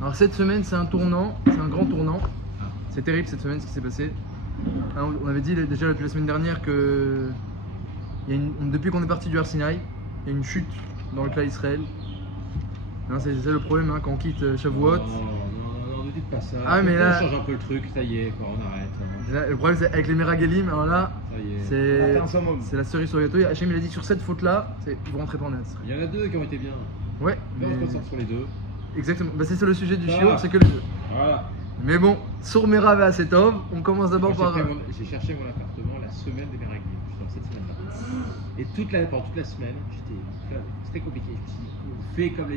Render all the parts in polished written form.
Alors cette semaine c'est un tournant, c'est un grand tournant. C'est terrible cette semaine ce qui s'est passé. Hein, on avait dit déjà depuis la semaine dernière que depuis qu'on est parti du Har Sinaï, il y a une chute dans le clan Israël. C'est le problème hein, quand on quitte Shavuot. Non, ne dites pas ça. Ah, mais là, on change un peu le truc, ça y est, quoi, on arrête. Là, le problème c'est avec les Meragelim, alors là, c'est la cerise sur le gâteau. Hachem il a dit sur cette faute là, vous rentrez pas en Eretz. Il y en a deux qui ont été bien. Ouais. Mais on se concentre sur les deux. Exactement, bah, c'est ça le sujet du Ça shiur, va. c'est que les deux. Voilà. Mais bon, sur Merav et Asetov, on commence d'abord par. J'ai cherché mon appartement la semaine des Meragelim, justement cette semaine-là. Et pendant toute la semaine, c'était compliqué. Je me suis dit, fais comme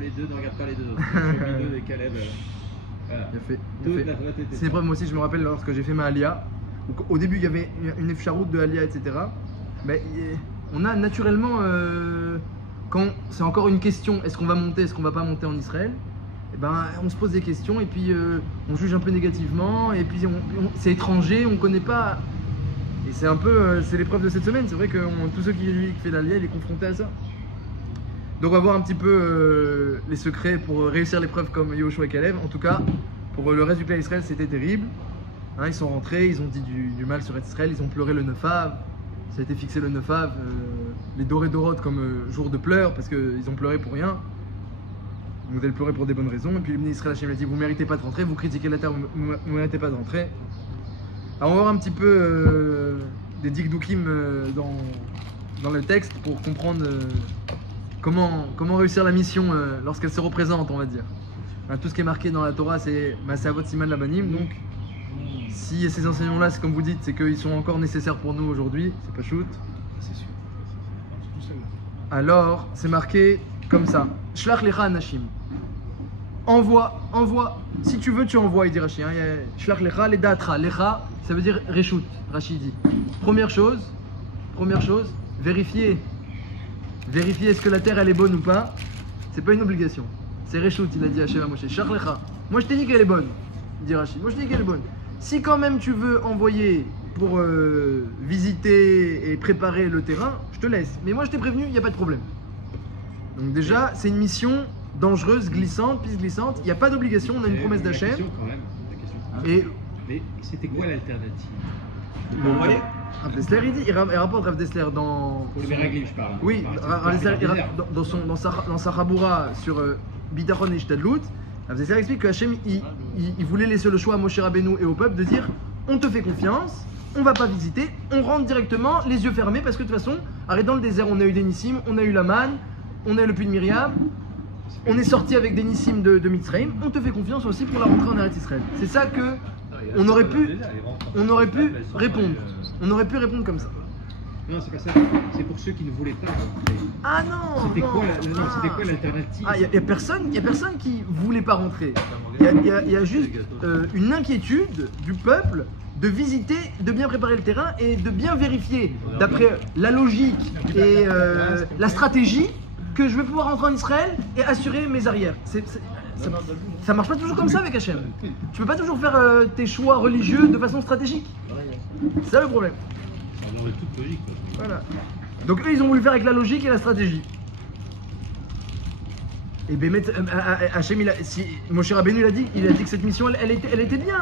les deux, ne regarde pas les deux. Binod et Caleb. Voilà. Bien fait. C'est C'est l'épreuve, moi aussi, je me rappelle lorsque j'ai fait ma Alia. Au début, il y avait une efcharoute de Alia, etc. Mais on a naturellement, quand c'est encore une question, est-ce qu'on va monter, est-ce qu'on va pas monter en Israël, et ben, on se pose des questions et puis on juge un peu négativement. Et puis c'est étranger, on connaît pas. Et c'est un peu, c'est l'épreuve de cette semaine. C'est vrai que tous ceux qui fait l'Alia, il est confronté à ça. Donc on va voir un petit peu les secrets pour réussir l'épreuve comme Yoshua et Caleb. En tout cas, pour le reste du clan Israël, c'était terrible. Hein, ils sont rentrés, ils ont dit du mal sur Israël, ils ont pleuré le 9 av. Ça a été fixé le 9 av, les Doré Doroth comme jour de pleurs parce qu'ils ont pleuré pour rien. Vous allez pleurer pour des bonnes raisons. Et puis le Israël Hachem a dit vous méritez pas de rentrer, vous critiquez la terre, vous méritez pas de rentrer. Alors on va voir un petit peu des dikdoukim dans le texte pour comprendre comment réussir la mission lorsqu'elle se représente, on va dire. Hein, tout ce qui est marqué dans la Torah, c'est Masavot Siman Labanim. Donc, si ces enseignements-là, c'est comme vous dites, c'est qu'ils sont encore nécessaires pour nous aujourd'hui, c'est pas shoot. sûr. Alors, c'est marqué comme ça. Shlach lecha anashim. Envoie. Si tu veux, tu envoies, il dit Rashi. Hein. Shlach lecha, ledatra. Lecha, ça veut dire reshoot, Rashi dit. Première chose, vérifier est-ce que la terre elle est bonne ou pas. C'est pas une obligation. C'est reshoot, il a dit Hachem à Moshe. Shlach lecha. Moi je t'ai dit qu'elle est bonne, dit Rashi. Moi je t'ai dit qu'elle est bonne. Si quand même tu veux envoyer pour visiter et préparer le terrain, je te laisse. Mais moi je t'ai prévenu, il n'y a pas de problème. Donc déjà, c'est une mission dangereuse, glissante, piste glissante. Il n'y a pas d'obligation, on a une promesse d'Hachem. Et mais c'était quoi l'alternative? Bon, Rav Dessler, il rapporte Rav Dessler dans. Pour les Meragelim, je parle. Oui, Rav Dessler, dans sa Chaboura sur Bidachon et Shtadlut, Rav Dessler explique que Hachem il voulait laisser le choix à Moshe Rabbeinu et au peuple de dire on te fait confiance, on va pas visiter, on rentre directement les yeux fermés parce que de toute façon, arrête dans le désert, on a eu des Nissim, on a eu la manne, on a eu le puits de Myriam, on est sorti avec des Nissim de Mitzrayim, on te fait confiance aussi pour la rentrée en Eretz Israël. C'est ça que on aurait pu répondre. On aurait pu répondre comme ça. Non, c'est pas ça. C'est pour ceux qui ne voulaient pas rentrer. Ah non. C'était quoi l'alternative? Ah, il y a personne qui voulait pas rentrer. Il y a juste une inquiétude du peuple de visiter, de bien préparer le terrain et de bien vérifier, d'après la logique et la stratégie, que je vais pouvoir rentrer en Israël et assurer mes arrières. Ça marche pas toujours comme ça avec Hachem. Tu peux pas toujours faire tes choix religieux de façon stratégique. C'est ça le problème. On aurait toute logique. Voilà. Donc eux ils ont voulu faire avec la logique et la stratégie. Et Bémet, Hachem, Moshe Rabbeinu il a dit que cette mission elle était bien.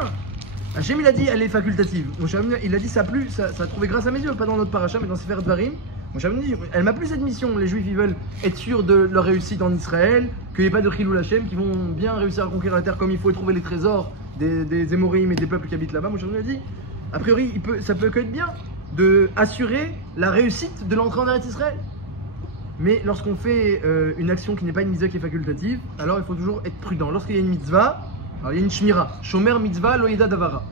Hachem il a dit elle est facultative. Moshe Rabbeinu il a dit ça a plu, ça a trouvé grâce à mes yeux, pas dans notre paracha mais dans Sefer Dvarim. Moshe Rabbeinu dit elle m'a plu cette mission. Les Juifs ils veulent être sûrs de leur réussite en Israël, qu'il n'y ait pas de Chilul Hachem, qu'ils vont bien réussir à conquérir la terre comme il faut et trouver les trésors des Émorim et des peuples qui habitent là-bas. Moshe Rabbeinu a dit a priori ça peut que être bien de assurer la réussite de l'entrée en Eretz Israël. Mais lorsqu'on fait une action qui n'est pas une mitzvah qui est facultative, alors il faut toujours être prudent. Lorsqu'il y a une mitzvah, alors il y a une shmira, shomer mitzvah lo yeda davara,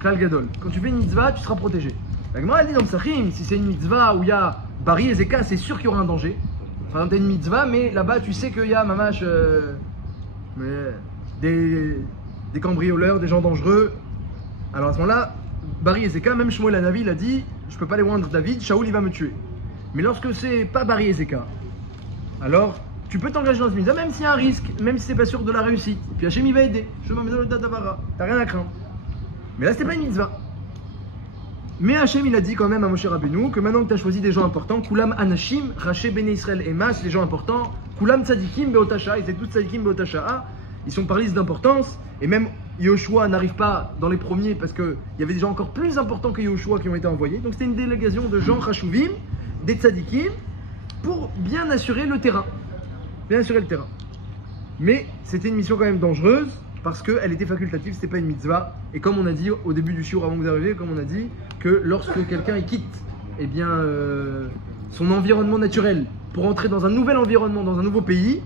klal gadol. Quand tu fais une mitzvah, tu seras protégé. La Gemara dit dans Psachim, si c'est une mitzvah où il y a bari et zeka, c'est sûr qu'il y aura un danger. Par exemple, tu as une mitzvah, mais là-bas tu sais qu'il y a mamash des cambrioleurs, des gens dangereux. Alors à ce moment-là, bari et zeka, même Shmuel Hanavi il a dit, je peux pas aller oindre David, Shaoul il va me tuer. Mais lorsque c'est pas Bari et Zeka, alors tu peux t'engager dans ce mitzvah, même s'il y a un risque, même si c'est pas sûr de la réussite. Puis Hachem il va aider. T'as rien à craindre. Mais là c'était pas une mitzvah. Mais Hachem il a dit quand même à Moshe Rabbeinu que maintenant que tu as choisi des gens importants, Kulam Anashim, Raché Bene Israël et Mas, les gens importants, Kulam Tzadikim Beotasha, ils étaient tous Tzadikim Beotasha, ils sont par liste d'importance. Et même Yoshua n'arrive pas dans les premiers parce qu'il y avait des gens encore plus importants que Yoshua qui ont été envoyés. Donc c'était une délégation de gens Chashuvim, des tzadikim, pour bien assurer le terrain. Bien assurer le terrain. Mais c'était une mission quand même dangereuse parce qu'elle était facultative, c'était pas une mitzvah. Et comme on a dit au début du shiur avant que vous arriviez, comme on a dit que lorsque quelqu'un il quitte eh bien, son environnement naturel pour entrer dans un nouvel environnement, dans un nouveau pays,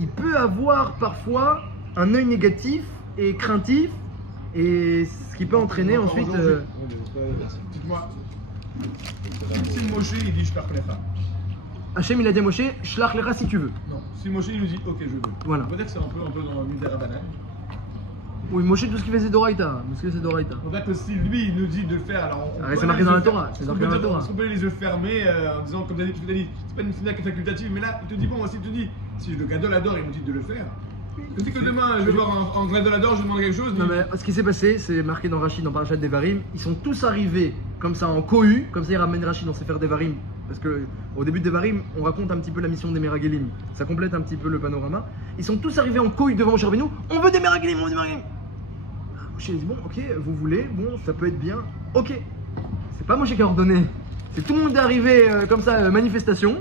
il peut avoir parfois un œil négatif et craintif, et ce qui peut entraîner ensuite. Dites-moi, si Moshe il dit Shlach Lecha. Hachem il a dit à Moshe, Shlach Lecha si tu veux. Non, si Moshe il nous dit ok je veux. Voilà. On peut dire que c'est un peu dans le Midera Banane. Oui, Moshe tout ce qu'il fait c'est Doraïta. On va dire que si lui il nous dit de le faire, alors. C'est marqué dans la Torah. C'est marqué dans la Torah. Est-ce qu'on peut les yeux fermés en disant, comme tu as dit, c'est pas une finale qui est facultative, mais là il te dit bon, si tu dis, si le Gadol adore, il me dit de le faire. Je dis que demain je vais voir un Gadol adore, je demande quelque chose. Non, mais ce qui s'est passé, c'est marqué dans Rachid, dans Parashat Devarim. Ils sont tous arrivés comme ça en cohue, comme ça il ramène Rachid dans Sefer Devarim. Parce qu'au début de Devarim, on raconte un petit peu la mission des Meragelim. Ça complète un petit peu le panorama. Ils sont tous arrivés en cohue devant Moshe Rabbeinu. On veut des Meragelim, on veut des Meragelim. Moshe dit bon, ok, vous voulez, bon, ça peut être bien, ok. C'est pas Moshe qui a ordonné. C'est tout le monde est arrivé comme ça, manifestation.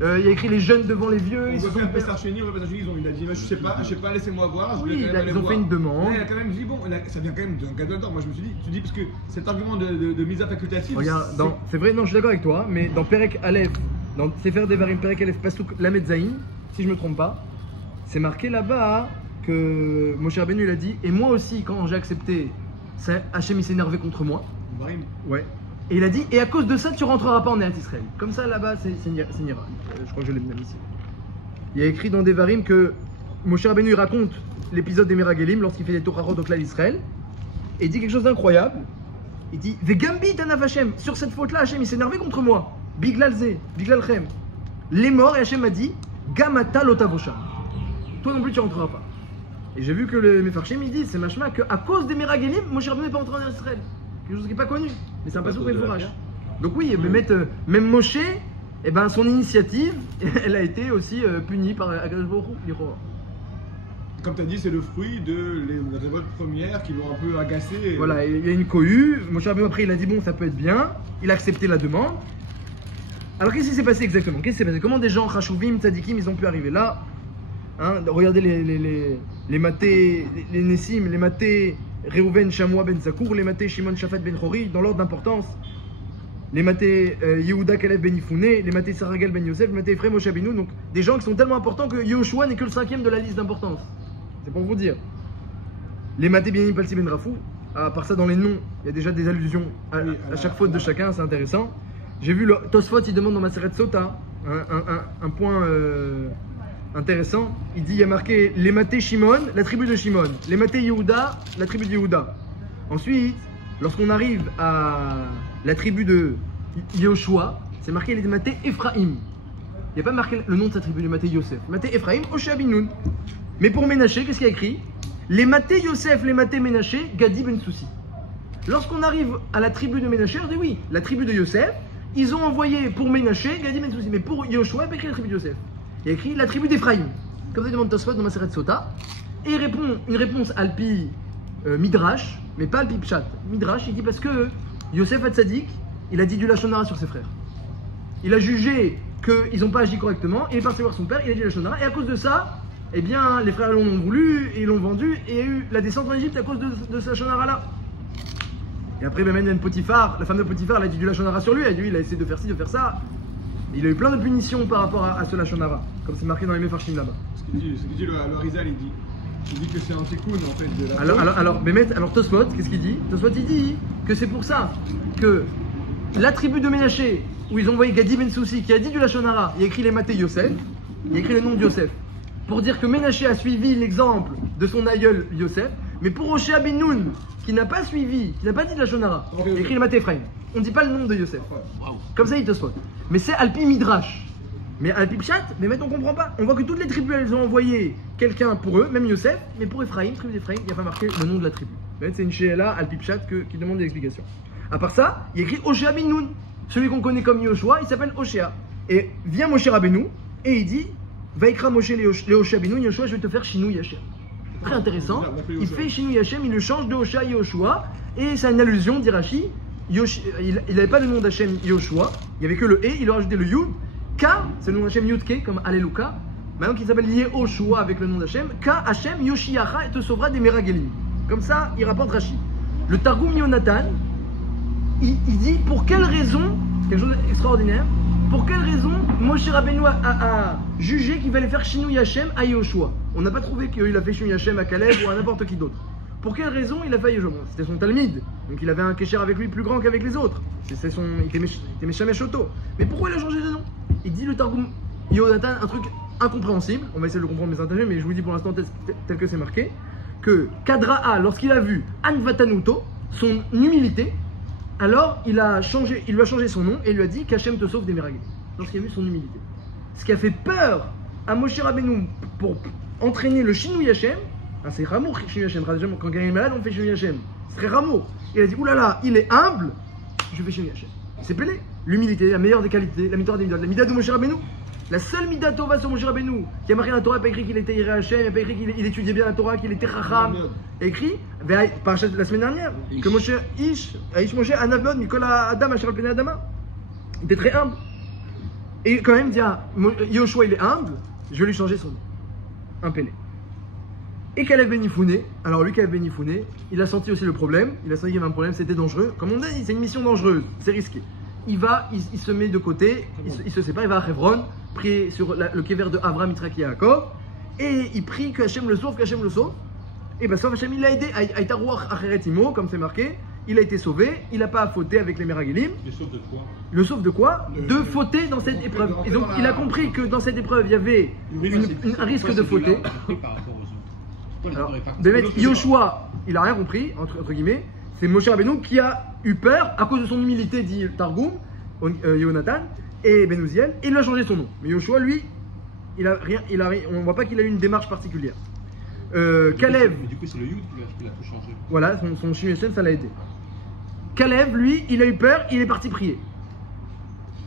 Il y a écrit les jeunes devant les vieux. Ils se sont fait Sarcheni, il a dit je sais pas, laissez-moi voir. Oui, ils ont fait une demande. Là, il a quand même dit bon, ça vient quand même d'un Gadol d'or. Moi je me suis dit, tu dis parce que cet argument de mise à facultative. Regarde, c'est vrai, non, je suis d'accord avec toi, mais dans Perek Aleph, dans Sefer Devarim, Perek Aleph, Pasuk Lamed Zayin, si je me trompe pas, c'est marqué là-bas que Moshe Rabbeinu il a dit, et moi aussi quand j'ai accepté, Hachem il s'est énervé contre moi. Ouais. Et il a dit, et à cause de ça, tu rentreras pas en Eretz Israël. Comme ça, là-bas, c'est Nira. Je crois que je l'ai même ici. Il y a écrit dans Devarim que Moshe Rabbeinu raconte l'épisode des Meragelim lorsqu'il fait des Torahot au clan d'Israël. Et il dit quelque chose d'incroyable. Il dit, Vegambi Tanav Hashem, sur cette faute-là, Hashem, il s'est énervé contre moi. Biglalze, Biglalchem. Les morts, et Hashem m'a dit, Gamata lotavosha. Toi non plus, tu rentreras pas. Et j'ai vu que les Mefarshim, ils disent, c'est machma, qu'à cause des Meragelim, Moshe Rabbeinu n'est pas entré en Eretz Israël. Quelque chose qui n'est pas connu, mais c'est un passouk Mefourash. Donc oui, même Moshe, eh ben, son initiative, elle a été aussi punie par Akadosh Baruch Hu. Comme tu as dit, c'est le fruit de les révoltes premières qui l'ont un peu agacé. Voilà, il y a une cohue. Moshe Rabbeinu après il a dit bon, ça peut être bien. Il a accepté la demande. Alors qu'est-ce qui s'est passé exactement? Qu'est-ce qui s'est passé? Comment des gens Chashuvim, Tzadikim, ils ont pu arriver là? Hein, regardez les matés, les Nessim, les matés. Reuven, Shamoua ben Zakour, les matés Shimon Shafat ben Chori, dans l'ordre d'importance. Les matés Yehuda Kalev ben Yifouné, les matés Saragel ben Yosef, les matés Ephraim Moshe Rabbeinu, donc des gens qui sont tellement importants que Yoshua n'est que le 5e de la liste d'importance. C'est pour vous dire. Les matés Bianim Palsi ben Rafou, à part ça dans les noms, il y a déjà des allusions à chaque faute de chacun, c'est intéressant. J'ai vu Tosfot, il demande dans Maseret Sota un point intéressant. Il dit, il y a marqué les matés Shimon, la tribu de Shimon, les matés Yehuda, la tribu de Yehuda. Ensuite, lorsqu'on arrive à la tribu de Yoshua, c'est marqué les matés Ephraim. Il n'y a pas marqué le nom de sa tribu, les matés Yosef. Les matés Ephraim, Oshéa bin Nun. Mais pour Ménaché, qu'est-ce qu'il y a écrit? Les matés Yosef, les matés Ménaché, Gadi ben Soussi. Lorsqu'on arrive à la tribu de Ménaché, on dit oui, la tribu de Yosef, ils ont envoyé pour Ménaché, Gadi ben Soussi. Mais pour Yoshua, il n'y a pas écrit la tribu de Yosef. Il y a écrit la tribu d'Ephraïm. Comme ça demande Tosfot dans Maseret Sota. Et il répond une réponse Alpi Midrash, mais pas Alpi Pshat. Midrash, il dit parce que Yosef Hatzadik, il a dit du Lachon Hara sur ses frères. Il a jugé qu'ils n'ont pas agi correctement, et il est parti voir son père, il a dit du Lachon Hara, et à cause de ça, eh bien, les frères l'ont voulu, et ils l'ont vendu, et il y a eu la descente en Égypte à cause de ce Lachon Hara là. Et après, même Potiphar, la femme de Potiphar, elle a dit du Lachon Hara sur lui, elle a dit, il a essayé de faire ci, de faire ça. Il a eu plein de punitions par rapport à ce Lachon Hara, comme c'est marqué dans les Mefarshim là-bas. Ce qu'il dit le Harizal, il dit que c'est un tikkun en fait de la alors Tosfot, qu'est-ce qu'il dit? Tosfot il dit que c'est pour ça que la tribu de Ménaché, où ils ont envoyé Gadi ben Soussi, qui a dit du Lachon Hara, il a écrit les matés Yosef, il a écrit le nom de Yosef, pour dire que Ménaché a suivi l'exemple de son aïeul Yosef, mais pour Oshéa bin Nun, qui n'a pas suivi, qui n'a pas dit de Lachon Hara, il a écrit les matés Ephraim. On ne dit pas le nom de Yosef. Comme ça, il te spot. Mais c'est Alpi Midrash. Mais Alpi Pshat, mais maintenant on comprend pas. On voit que toutes les tribus, elles ont envoyé quelqu'un pour eux, même Yosef, mais pour Ephraim, tribu d'Ephraim, il n'y a pas marqué le nom de la tribu. C'est une Sheela, Alpi Pshat, qui demande des explications. À part ça, il y a écrit Oshéa bin Nun. Celui qu'on connaît comme Yoshua, il s'appelle Oshéa. Et vient Moshe Rabbeinu, et il dit Vaikra Moshe le Oshéa bin Nun, Yoshua, je vais te faire Shinou Yasher. très intéressant. Il fait Shinui Hashem, il le change de Hosha à Yoshua, et c'est une allusion, dit Rashi. Il n'avait pas le nom d'Hashem Yoshua, il n'y avait que le E, il a rajouté le Yud. K, c'est le nom d'Hashem Yudke, comme Alléluia. Maintenant qu'il s'appelle Yehoshua avec le nom d'Hashem, K, Hashem Yoshiacha, et te sauvera des Meragelim. Comme ça, il rapporte Rashi. Le Targum Yonatan, il dit pour quelle raison, quelque chose d'extraordinaire, pour quelle raison Moshe Rabbeinu a jugé qu'il fallait faire Shinui Hashem à Yehoshua. On n'a pas trouvé qu'il a fait Shinui Hashem à Caleb ou à n'importe qui d'autre. Pour quelle raison il a fait Yehoshua? C'était son Talmid, donc il avait un Kesher avec lui plus grand qu'avec les autres. Il était Meshamesh Oto. Mais pourquoi il a changé de nom? Il dit le Targum Yonatan un truc incompréhensible, on va essayer de le comprendre mes intérêts, mais je vous dis pour l'instant tel que c'est marqué, que Kadra'a, lorsqu'il a vu Anvatanuto, son humilité, alors il lui a changé son nom et il lui a dit qu'Hachem te sauve des Meragelim, lorsqu'il a vu son humilité. Ce qui a fait peur à Moshe Rabbeinu pour entraîner le Shinui Hashem, c'est Ramour Shinui Hashem, quand quelqu'un est malade on fait Shinui Hashem, c'est très Ramour. Il a dit oulala, il est humble, je fais Shinui Hashem. C'est Pélé, l'humilité, la meilleure des qualités, la mitzvah des midot, la mitzvah de Moshe Rabbeinu. La seule midah tova sur Moshe Rabbeinu, qui a marqué dans la Torah, il n'y a pas écrit qu'il était Yireh Hashem, il n'y a pas écrit qu'il étudiait bien la Torah, qu'il était Chacham. Écrit, par la semaine dernière, que Moshe Aish Moshe Anavod, Nicolas Adam, Asher Pene Adama. Il était très humble. Et quand même, il dit, Yoshua il est humble, je vais lui changer son nom. Un Pélé. Et Caleb Ben Yifouné, alors lui, Caleb Ben Yifouné, il a senti aussi le problème, il a senti qu'il y avait un problème, c'était dangereux. Comme on dit, c'est une mission dangereuse, c'est risqué. Il se met de côté, il se sépare, il va à Hebron, prier sur le kéver de Abraham, Yitzhak et Yaakov, et il prie que Hachem le sauve, qu'Hachem le sauve. Et bien, sauf Hachem, il l'a aidé, Aïta Ruach Acheret Imo, comme c'est marqué, il a été sauvé, il n'a pas à fauter avec les Meragelim. Le sauve de quoi? Le sauve de quoi? De fauter dans cette épreuve. Et donc, il a compris que dans cette épreuve, il y avait un risque de fauter. Alors, Yoshua, il n'a rien compris, entre guillemets. C'est Moshe Rabbeinu qui a eu peur à cause de son humilité, dit Targum, Yonatan et Ben Uziel, et il a changé son nom. Mais Yoshua, lui, on ne voit pas qu'il a eu une démarche particulière. Caleb. Mais du coup, c'est le Yud qui l'a tout changé. Voilà, son Shinui Hashem, ça l'a aidé. Caleb, lui, il a eu peur, il est parti prier.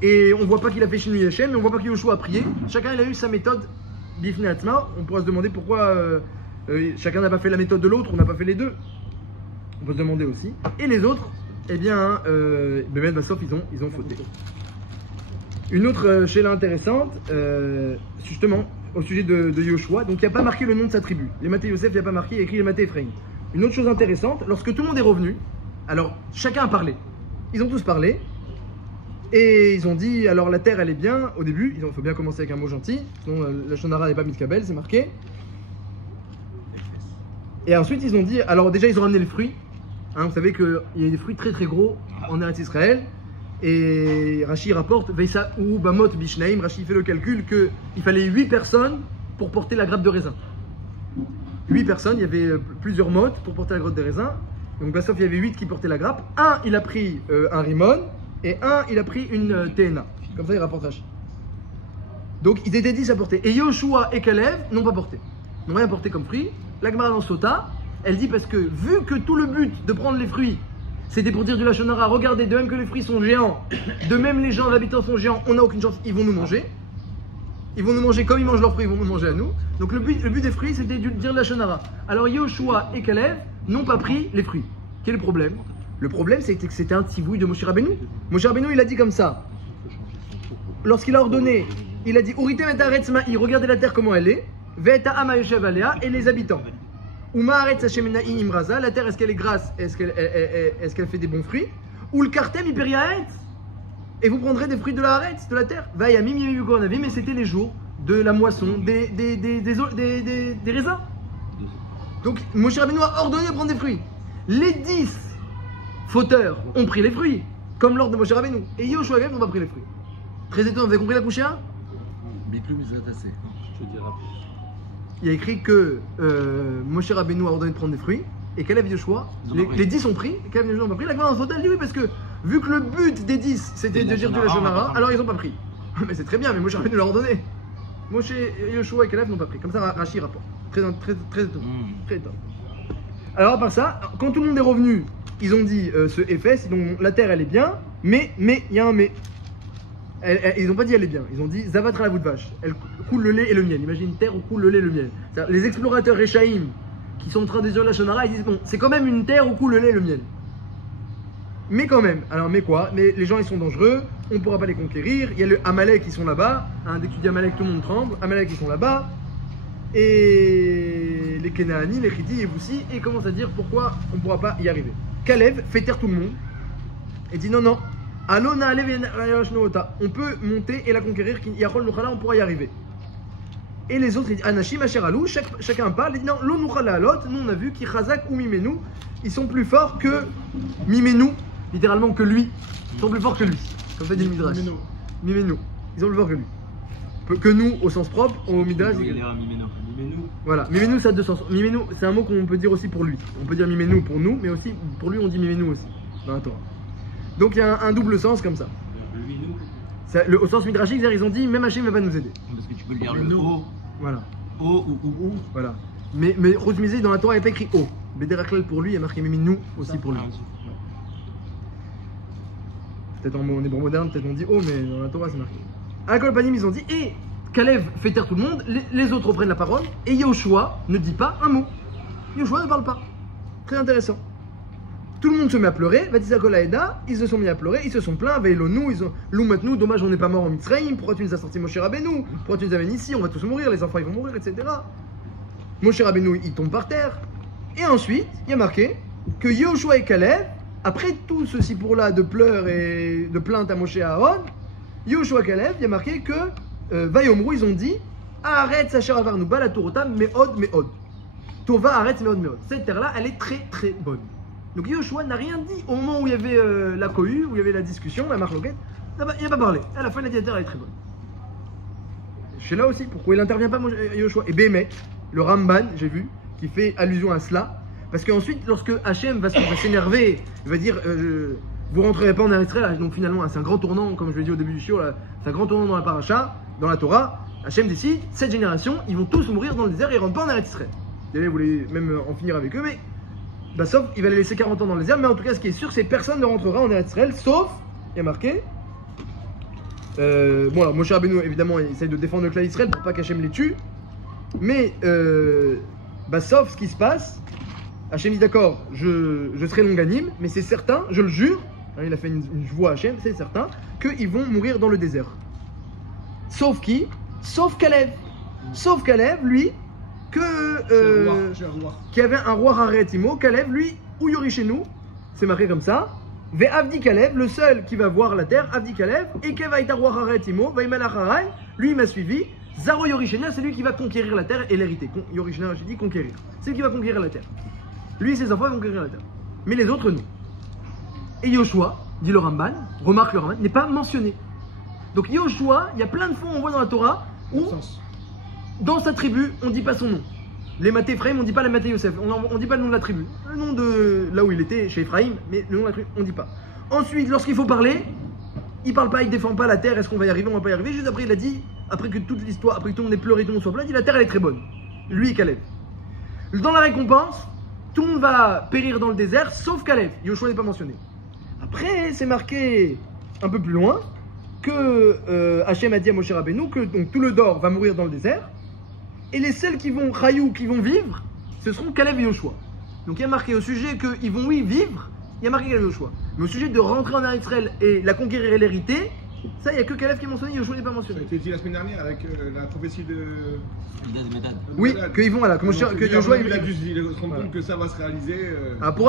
Et on ne voit pas qu'il a fait Shinui Hashem, mais on ne voit pas que Yoshua a prié. Chacun, il a eu sa méthode Bifnei Atzma. On pourra se demander pourquoi chacun n'a pas fait la méthode de l'autre, on n'a pas fait les deux. On peut se demander aussi. Et les autres, eh bien, Ben Bassof, ils ont fauté. Une autre chéla intéressante, justement, au sujet de Yoshua. Donc, il n'y a pas marqué le nom de sa tribu. Les Maté Yosef, il n'y a pas marqué, il y a écrit les Maté Ephraim. Une autre chose intéressante, lorsque tout le monde est revenu, alors chacun a parlé. Ils ont tous parlé. Et ils ont dit, alors la terre, elle est bien, au début. Il faut bien commencer avec un mot gentil. Sinon, la Shonara n'est pas Mitkabel, c'est marqué. Et ensuite, ils ont dit, alors déjà, ils ont ramené les fruits. Hein, vous savez qu'il y a des fruits très très gros en Eretz Israël. Et Rashi rapporte, Veisa ou Bamot Bishnaim, Rashi fait le calcul qu'il fallait 8 personnes pour porter la grappe de raisin. 8 personnes, il y avait plusieurs mottes pour porter la grappe de raisin. Donc, sauf il y avait 8 qui portaient la grappe. Un, il a pris un rimon, et un, il a pris une TNA. Comme ça, il rapporte Rashi. Donc, ils étaient 10 à porter. Et Yoshua et Caleb n'ont pas porté. N'ont rien porté comme fruit. La Gemara dans Sota, elle dit parce que vu que tout le but de prendre les fruits, c'était pour dire du Lachon Hara, regardez, de même que les fruits sont géants, de même les gens, les habitants sont géants, on n'a aucune chance, ils vont nous manger. Ils vont nous manger comme ils mangent leurs fruits, ils vont nous manger à nous. Donc le but des fruits, c'était de dire de Lachon Hara. Alors Yoshua et Caleb n'ont pas pris les fruits. Quel est le problème? Le problème, c'était que c'était un tzivouï de Moshe Rabbeinu. Moshe Rabbeinu, il a dit comme ça. Lorsqu'il a ordonné, il a dit Uritem et Aretz Ma'i, regardez la terre comment elle est. Ve'eta Ama Yoshev Alea, et les habitants. Uma Aretz Hashem Na'i Imraza, la terre, est-ce qu'elle est grasse? Est-ce qu'elle fait des bons fruits? Ou le Kartem Hyperiaetz, et vous prendrez des fruits de la Aretz, de la terre. Va'yamim Yemim, mais c'était les jours de la moisson des raisins. Donc Moshe Rabbeinu a ordonné de prendre des fruits. Les 10 fauteurs ont pris les fruits, comme l'ordre de Moshe Rabbeinu. Et Yoshua et Caleb n'ont pas pris les fruits. Très étonnant, vous avez compris la couchée? Biklum Izratase. Je te dirai plus. Il y a écrit que Moshe Rabbeinu a ordonné de prendre des fruits, et Caleb et Yoshua, les 10 ont pris, et Caleb et Yoshua n'ont pas pris. La Gemara en Sota, elle dit oui, parce que vu que le but des 10 c'était de dire du Lachon Hara, alors ils n'ont pas pris. Mais c'est très bien, mais Moshe Rabbeinu l'a ordonné. Moshe, Yoshua et Caleb n'ont pas pris. Comme ça, Rashi rapporte. Très étonnant. Très étonnant. Alors, à part ça, quand tout le monde est revenu, ils ont dit ce Éphes, donc la terre elle est bien, mais, il y a un mais. Ils n'ont pas dit elle est bien, ils ont dit Zavatra la voûte vache. Elle coule le lait et le miel. Imagine une terre où coule le lait et le miel. Les explorateurs Réchaïm qui sont en train de dire la Shonara, ils disent bon, c'est quand même une terre où coule le lait et le miel. Mais quand même, alors mais quoi? Mais les gens ils sont dangereux, on ne pourra pas les conquérir. Il y a le Amalek qui sont là-bas. Hein, dès que tu dis Amalek, tout le monde tremble. Amalek ils sont là-bas. Et les Kenaani, les Chiti, les Boussi, et commence à dire pourquoi on ne pourra pas y arriver. Kalev fait taire tout le monde et dit non, non. On peut monter et la conquérir, on pourra y arriver. Et les autres, ils disent Anashim, Asheralou, chacun parle, ils disent non, nous on a vu qu'Ichazak ou Mimenu, ils sont plus forts que Mimenu, littéralement que lui. Ils sont plus forts que lui, comme ça dit le Midrash. Mimenu, ils sont plus forts que lui. Que nous, au sens propre, au Midrash. Voilà, Mimenu ça a deux sens. Mimenu, c'est un mot qu'on peut dire aussi pour lui. On peut dire Mimenu pour nous, mais aussi pour lui, on dit Mimenu aussi, dans la Torah. Donc il y a un double sens comme ça. Au sens midrashique, ils ont dit même Hachem ne va pas nous aider. Parce que tu peux lire le O. Voilà. O ou. Voilà. Mais Rouz Mizé, dans la Torah, il n'y a pas écrit O. Bédéraklal pour lui, il y a marqué Miminou aussi pour lui. Peut-être en hébreu moderne, peut-être on dit O, mais dans la Torah, c'est marqué. À la Kolpanim, ils ont dit et Kalev fait taire tout le monde, les autres reprennent la parole, et Yoshua ne dit pas un mot. Yoshua ne parle pas. Très intéressant. Tout le monde se met à pleurer, ils se sont mis à pleurer, ils se sont plaints, Veilonou, ils ont Loumatnou, dommage on n'est pas mort en Mitzrayim, pourquoi tu nous as sorti Moshe Rabbeinu, pourquoi tu nous amènes ici, on va tous mourir, les enfants ils vont mourir, etc. Moshe Rabbeinu il tombe par terre. Et ensuite, il y a marqué que Yoshua et Kalev, après tout ceci pour là de pleurs et de plaintes à Moshe et à Aaron, Yoshua et Kalev, il y a marqué que Vayomrou, ils ont dit arrête Sacher Avarnou, Bala Torotam, Meod, Meod. Tova, arrête Meod, Meod. Cette terre-là, elle est très très bonne. Donc Yoshua n'a rien dit au moment où il y avait la cohue, où il y avait la discussion, la marloquette. Il n'a pas parlé. À la fin, il a dit la terre elle est très bonne. Je suis là aussi, pourquoi il n'intervient pas Yoshua? Et Bémet, le Ramban, j'ai vu, qui fait allusion à cela. Parce qu'ensuite, lorsque Hachem va s'énerver, il va dire vous rentrerez pas en Israël. Donc finalement, c'est un grand tournant, comme je l'ai dit au début du show, c'est un grand tournant dans la paracha, dans la Torah. Hachem décide, cette génération, ils vont tous mourir dans le désert et ils ne rentrent pas en Israël. Vous voulez même en finir avec eux, mais. Bah, sauf, il va les laisser 40 ans dans le désert, mais en tout cas, ce qui est sûr, c'est que personne ne rentrera en Israël, sauf, il y a marqué. Bon, alors, Moshe Rabbeinu, évidemment, il essaye de défendre le clan d'Israël pour pas qu'Hachem les tue, mais, bah, sauf ce qui se passe, Hachem dit d'accord, je serai longanime, mais c'est certain, je le jure, hein, il a fait une voix à Hachem, c'est certain, qu'ils vont mourir dans le désert. Sauf qui? Sauf Kalev. Sauf Kalev, lui. Qui avait un roi Haretimo, Kalev, lui, ou Yori chez nous, c'est marqué comme ça. Ve Avdi Kalev, le seul qui va voir la terre, Avdi Kalev, et Kevaïta roi Haretimo, Vaimalacharaï, lui il m'a suivi. Zaro Yori chez nous, c'est lui qui va conquérir la terre et l'hériter. Yori chez nous, j'ai dit conquérir. C'est lui qui va conquérir la terre. Lui et ses enfants vont conquérir la terre. Mais les autres, non. Et Yoshua, dit le Ramban, remarque le Ramban, n'est pas mentionné. Donc Yoshua, il y a plein de fois on voit dans la Torah où. Dans sa tribu, on ne dit pas son nom. Les Maté Ephraim, on ne dit pas les Maté Yosef. On ne dit pas le nom de la tribu. Le nom de là où il était, chez Ephraim, mais le nom de la tribu, on ne dit pas. Ensuite, lorsqu'il faut parler, il ne parle pas, il ne défend pas la terre. Est-ce qu'on va y arriver, on ne va pas y arriver. Juste après, il a dit, après que toute l'histoire, après que tout le monde ait pleuré, tout le monde soit plein, il dit la terre, elle est très bonne. Lui et Kalev. Dans la récompense, tout le monde va périr dans le désert, sauf Kalev. Yoshua n'est pas mentionné. Après, c'est marqué un peu plus loin que Hachem a dit à Moshe Rabbeinu que donc, tout le Dor va mourir dans le désert. Et les seuls qui vont Chayou, qui vont vivre, ce seront Kalev et Yoshua. Donc il y a marqué au sujet qu'ils vont, oui, vivre, il y a marqué Kalev et Yoshua. Mais au sujet de rentrer en Israël et la conquérir et l'hériter, ça, il n'y a que Kalev qui est mentionné, Yoshua n'est pas mentionné. Ça a été dit la semaine dernière avec la prophétie de. Oui, qu'ils vont, voilà, que Yoshua il a juste dit, il se rend compte que ça va se réaliser.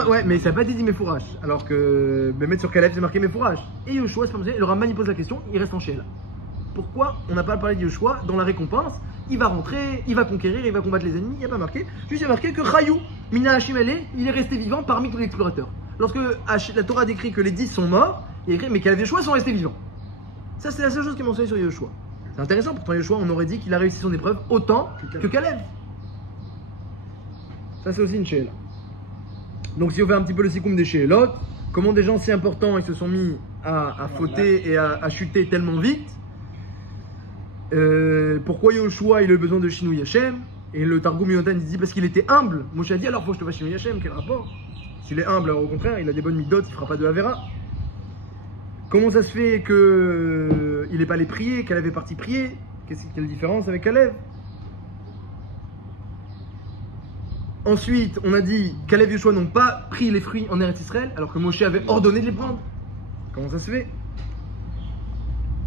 Ouais, mais ça n'a pas été dit Mefourash. Alors que mettre sur Kalev, c'est marqué Mefourash. Et Yoshua, c'est pas mentionné. Le Ramban, il pose la question, il reste en Sheila. Pourquoi on n'a pas parlé de Yoshua dans la récompense? Il va rentrer, il va conquérir, il va combattre les ennemis, il n'y a pas marqué. Juste il y a marqué que Chayou, Mina Hashim il est resté vivant parmi tous les explorateurs. Lorsque la Torah décrit que les 10 sont morts, il écrit mais Kalev et Yoshua sont restés vivants. Ça c'est la seule chose qui est mentionnée sur Yoshua. C'est intéressant, pourtant Yoshua on aurait dit qu'il a réussi son épreuve autant que Kalev. Ça c'est aussi une Sheila. Donc si on fait un petit peu le sikoum des Sheilot, comment des gens si importants ils se sont mis à fauter et à chuter tellement vite. Pourquoi Yoshua il a eu besoin de Shinui Hashem? Et le Targum Yotan il dit parce qu'il était humble. Moshe a dit alors faut que je te fasse Shinui Hashem, quel rapport? S'il est humble, alors au contraire il a des bonnes midot, il fera pas de Avera. Comment ça se fait que il n'est pas allé prier, Kalev est parti prier? Quelle différence avec Kalev? Ensuite, on a dit Kalev et Yoshua n'ont pas pris les fruits en Eretz Israël, alors que Moshe avait ordonné de les prendre. Comment ça se fait?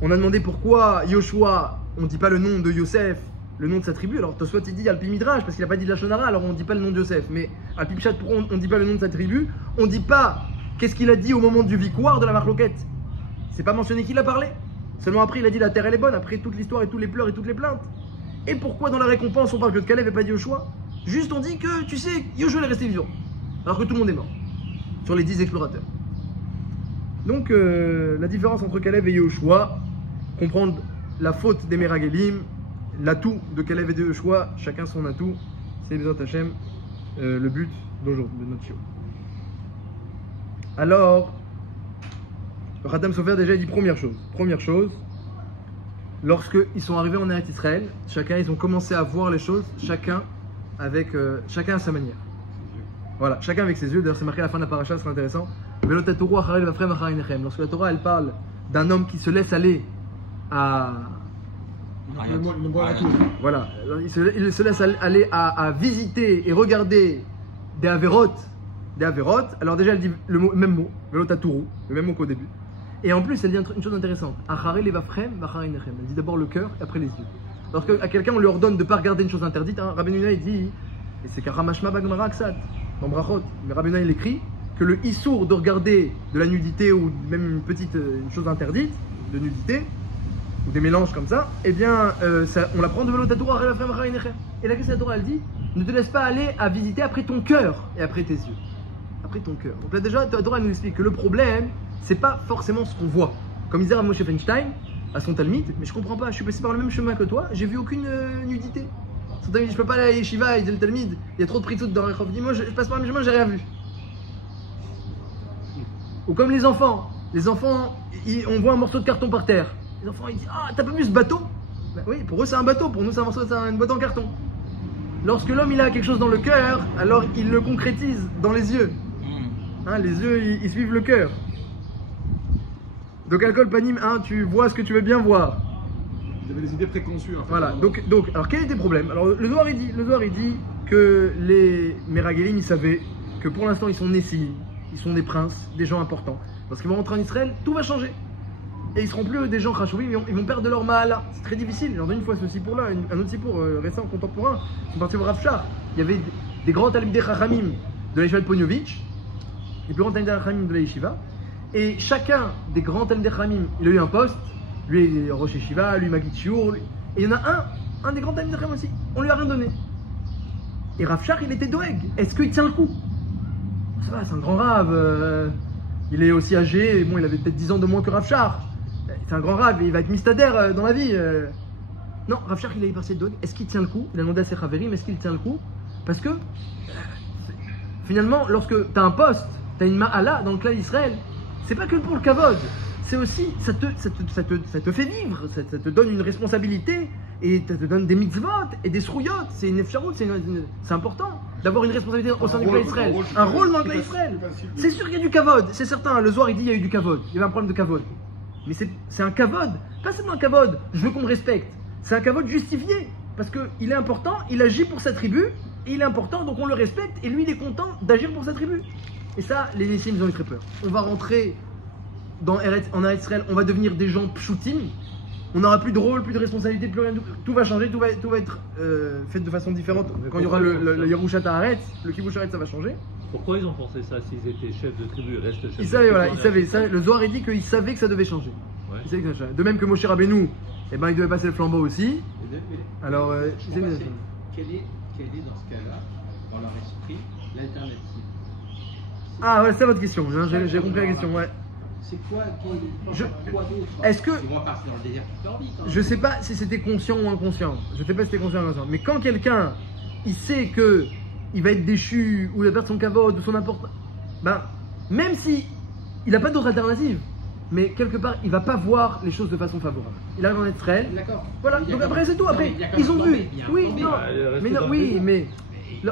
On a demandé pourquoi Yoshua, on ne dit pas le nom de Yosef, le nom de sa tribu. Alors Tosfot il dit Alpi Midrash, parce qu'il n'a pas dit de la Shonara, alors on ne dit pas le nom de Yosef. Mais Alpi Pshat, pourquoi on ne dit pas le nom de sa tribu? On ne dit pas qu'est-ce qu'il a dit au moment du victoire de la marloquette. C'est pas mentionné qu'il a parlé. Seulement après, il a dit la terre elle est bonne, après toute l'histoire et tous les pleurs et toutes les plaintes. Et pourquoi dans la récompense on parle que de Kalev et pas de Yoshua? Juste on dit que, tu sais, Yoshua est resté vivant, alors que tout le monde est mort, sur les 10 explorateurs. Donc la différence entre Kalev et Yoshua, comprendre la faute des Meragelim, l'atout de Kalev et de Yoshua, chacun son atout, c'est Bezrat Hashem, le but d'aujourd'hui, de notre show. Alors, le Khatam Sofer déjà dit première chose, lorsqu'ils sont arrivés en Eretz Israël, ils ont commencé à voir les choses, chacun à sa manière. Voilà, chacun avec ses yeux. D'ailleurs, c'est marqué à la fin de la paracha, c'est intéressant. Lorsque la Torah elle parle d'un homme qui se laisse aller à. Voilà, il se laisse aller à visiter et regarder des Averot. Alors, déjà, elle dit le même mot, Velotaturu, le même mot qu'au début. Et en plus, elle dit une chose intéressante. Elle dit d'abord le cœur et après les yeux. Lorsque à quelqu'un on lui ordonne de ne pas regarder une chose interdite, Rabbi Yonah il dit, et c'est Karamashma Bagmara Aksad, dans Brachot, mais Rabbi Yonah il écrit que le issour de regarder de la nudité ou même une chose interdite, de nudité, ou des mélanges comme ça, eh bien on l'apprend de Velotatouра. Et la question de la Torah elle dit, ne te laisse pas aller à visiter après ton cœur et après tes yeux. Après ton cœur. Donc là déjà, la Torah nous explique que le problème, c'est pas forcément ce qu'on voit. Comme disait Rav Moshe Feinstein à son Talmid, mais je comprends pas, je suis passé par le même chemin que toi, j'ai vu aucune nudité. Son Talmid dit, je peux pas aller à Yeshiva, il dit le Talmid, il y a trop de pritzout dans Rechov. Il dit, moi je passe par le même chemin, j'ai rien vu. Ou comme les enfants, on voit un morceau de carton par terre. Les enfants ils disent, ah t'as pas vu ce bateau? Ben oui, pour eux c'est un bateau, pour nous c'est une boîte en carton. Lorsque l'homme il a quelque chose dans le cœur, alors il le concrétise dans les yeux. Hein, les yeux ils suivent le cœur. Donc alcool panim 1, tu vois ce que tu veux bien voir. Vous avez des idées préconçues. En fait, voilà, donc alors quel était le problème? Alors le Zohar il dit que les Meragelim ils savaient que pour l'instant ils sont Nessim, ils sont des princes, des gens importants. Lorsqu'ils vont rentrer en Israël, tout va changer. Et ils seront plus des gens Khashouvim, ils vont perdre leur Mahala. C'est très difficile. J'en donne une fois ceci pour là, un autre pour récent, contemporain. Ils sont partis au Rav Shach. Il y avait des grands talmidei Chachamim de la Yeshiva de Ponyovitch, les plus grands talmidei Chachamim de la Yeshiva. Et chacun des grands talmidei Chachamim, il a eu un poste. Lui, Rosh Yeshiva, lui, Magid Shiur. Et il y en a un des grands talmidei Chachamim aussi. On lui a rien donné. Et Rav Shach, il était doeg. Est-ce qu'il tient le coup? Ça va, c'est un grand Rav. Il est aussi âgé. Bon, il avait peut-être 10 ans de moins que Rav Shach. C'est un grand Rav, il va être mistadère dans la vie. Non, Rav Shach, il a passé doeg. Est-ce qu'il tient le coup? Il a demandé à ses Chaverim, est-ce qu'il tient le coup? Parce que finalement, lorsque tu as un poste, tu as une ma'ala dans le clan d'Israël, c'est pas que pour le kavod, c'est aussi, ça te fait vivre, ça te donne une responsabilité, et ça te donne des mitzvot et des srouyot, c'est une efsharout, c'est important d'avoir une responsabilité au sein du clan d'Israël, un rôle dans le clan d'Israël. C'est sûr qu'il y a du kavod, c'est certain, le Zohar il dit il y a eu du kavod, il y avait un problème de kavod. Mais c'est un kavod, pas seulement un kavod, je veux qu'on me respecte, c'est un kavod justifié, parce qu'il est important, il agit pour sa tribu, et il est important, donc on le respecte, et lui il est content d'agir pour sa tribu. Et ça, les Nessim, ils ont eu très peur. On va rentrer en Eretz Israël, on va devenir des gens pshutim, on n'aura plus de rôle, plus de responsabilité, plus rien, tout va changer, tout va être fait de façon différente. Quand il y aura le Yerushat Haaretz, le Kibush Haaretz, ça va changer. Pourquoi ils ont pensé ça? S'ils étaient chefs de tribu, ils restent chefs de tribu. Ils savaient. Le Zohar il dit qu'ils savaient que ça devait changer. Ouais. Ils savaient que ça changeait. De même que Moshe Rabbeinu, eh ben, il devait passer le flambeau aussi. Alors, quelle est dans ce cas-là, dans leur esprit, l'alternative? Ah ouais, c'est votre question, hein, j'ai compris la question, ouais. C'est quoi d'autre? Est-ce que... Ils vont partir dans le désert toute leur vie, quand même. Je sais pas si c'était conscient ou inconscient. Je sais pas si c'était conscient ou inconscient. Mais quand quelqu'un, il sait que il va être déchu, ou il va perdre son kavod, ou son importance, ben, même si il n'a pas d'autre alternative, mais quelque part, il va pas voir les choses de façon favorable. Il arrive en Israël. D'accord. Voilà, donc après c'est tout. Après, ils ont vu. Oui, non. Mais non, oui, mais...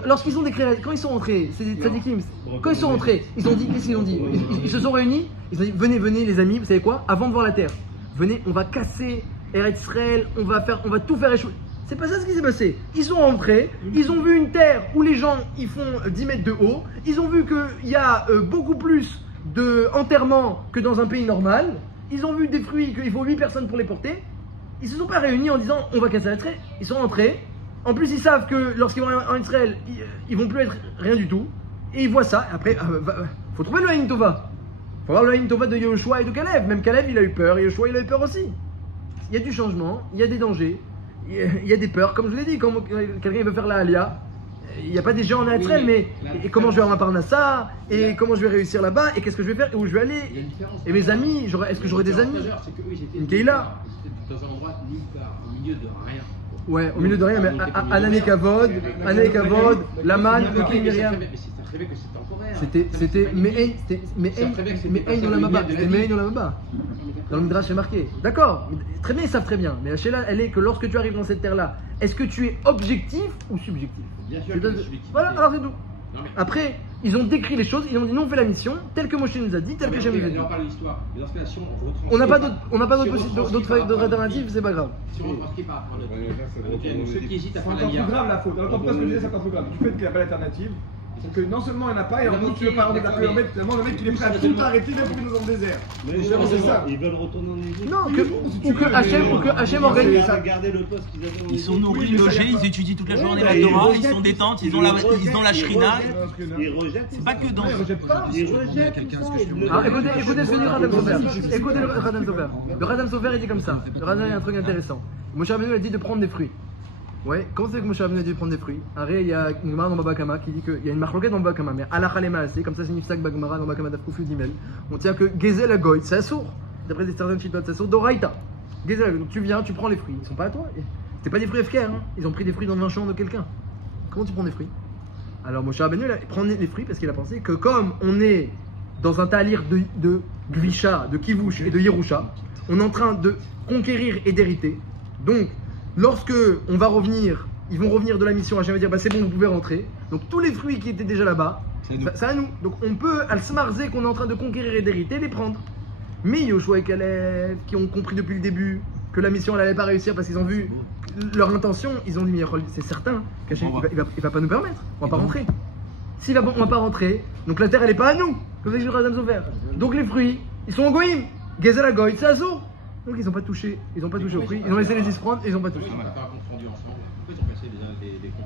Lorsqu'ils ont déclaré, quand ils sont rentrés, c'est des tzadikim, quand ils sont rentrés, ils ont dit, qu'est-ce qu'ils ont dit? Ils se sont réunis, ils ont dit, venez les amis, vous savez quoi? Avant de voir la terre, venez, on va casser Eretz Israël, on va tout faire échouer. C'est pas ça ce qui s'est passé. Ils sont rentrés, ils ont vu une terre où les gens ils font 10 mètres de haut, ils ont vu qu'il y a beaucoup plus d'enterrements que dans un pays normal, ils ont vu des fruits qu'il faut 8 personnes pour les porter, ils se sont pas réunis en disant on va casser la traite, ils sont rentrés, en plus ils savent que lorsqu'ils vont en Israël, ils vont plus être rien du tout, et ils voient ça, après, faut trouver le Haïm Tova. Faut voir le Haïm Tova de Yehoshua et de Caleb, même Caleb il a eu peur, Yehoshua il a eu peur aussi. Il y a du changement, il y a des dangers, il y a des peurs, comme je vous l'ai dit, quand quelqu'un veut faire la Alia, il n'y a pas des gens en Israël, mais et comment je vais avoir ma Parnassa, et comment je vais réussir là-bas, et qu'est-ce que je vais faire, et où je vais aller, et mes amis, est-ce que j'aurai des amis, une Keïla, dans un endroit nulle part, au milieu de rien. Ouais, au milieu de rien, mais Anané Kavod, Laman, Oki Myriam. Mais c'est arrivé que c'était temporaire. C'était Me'ein Olamaba, c'était Me'ein Olamaba. Dans le Midrash c'est marqué. D'accord, très bien, ils savent très bien. Mais la Sheila, elle est que lorsque tu arrives dans cette terre-là, est-ce que tu es objectif ou subjectif? Bien sûr, voilà, alors c'est tout. Après, ils ont décrit les choses, ils ont dit non, on fait la mission, telle que Moshe nous a dit, telle que Shem nous a dit. On parle de l'histoire, mais dans ce cas-là, si on n'a pas d'autres alternatives, c'est pas grave. Si on retranscrit par rapport à notre ceux qui hésitent à C'est faire la encore plus guerre. grave la faute. Alors, quand pas ce que je disais, c'est encore plus grave. Du fait qu'il n'y a pas d'alternative, c'est que non seulement il n'y en a pas, et en plus tu veux pas remettre la pluie, finalement le mec il est prêt à tout arrêter même pour qu'il nous dans le désert. C'est ça. Ils veulent retourner en Égypte. Non, ou que Hachem organise ça. Garder le poste qu'ils avaient en Ils sont Égypte. nourris, logés, ils étudient toute la journée la ils Torah, rejettent. ils sont détentes, ils ont la Shrina. Ils rejettent. C'est pas que dans. Ils rejettent pas. Ils rejettent. Ah, écoutez ce que dit Radam Sofer. Écoutez le Radam Sofer. Le Radam Sofer il dit comme ça. Le Radam il y a un truc intéressant. Moshe Rabbeinu a dit de prendre des fruits. Ouais, comment c'est que Moshe Rabbeinu a dit de prendre des fruits? Arrête, il y a une Gemara dans Baba Kama qui dit qu'il y a une marloquette dans Baba Kama, mais Alakha le Maaseh, comme ça c'est Nifsak Bagmara dans Baba Kama d'Afkouf Yudimel. On tient que Gezel Agoy, c'est assourd. D'après certaines chitotes, c'est assourd. Doraita. Gezel Agoy, donc tu viens, tu prends les fruits. Ils sont pas à toi. C'est pas des fruits FKR, hein. Ils ont pris des fruits dans le champ de quelqu'un. Comment tu prends des fruits? Alors Moshe Rabbeinu il prend les fruits parce qu'il a pensé que comme on est dans un talir de Gvisha, de Kivush et de Yerusha, on est en train de conquérir et d'hériter. Donc, lorsque on va revenir, ils vont revenir de la mission, Hachem va dire bah c'est bon, vous pouvez rentrer. Donc tous les fruits qui étaient déjà là-bas, c'est à nous. Donc on peut, à Smarze qu'on est en train de conquérir et d'hériter, les prendre. Mais Yoshua et Caleb, qui ont compris depuis le début que la mission elle allait pas réussir parce qu'ils ont vu leur intention, ils ont dit mais c'est certain qu'Hachem il va pas nous permettre, on va pas rentrer. Si là-bas on va pas rentrer, donc la terre elle est pas à nous, comme ça que je Radam Sofer. Donc les fruits, ils sont en Goïm, Gezel Agoy, c'est Azur. Donc ils n'ont pas touché aux fruits, ils ont laissé les 10 prendre et ils n'ont pas touché.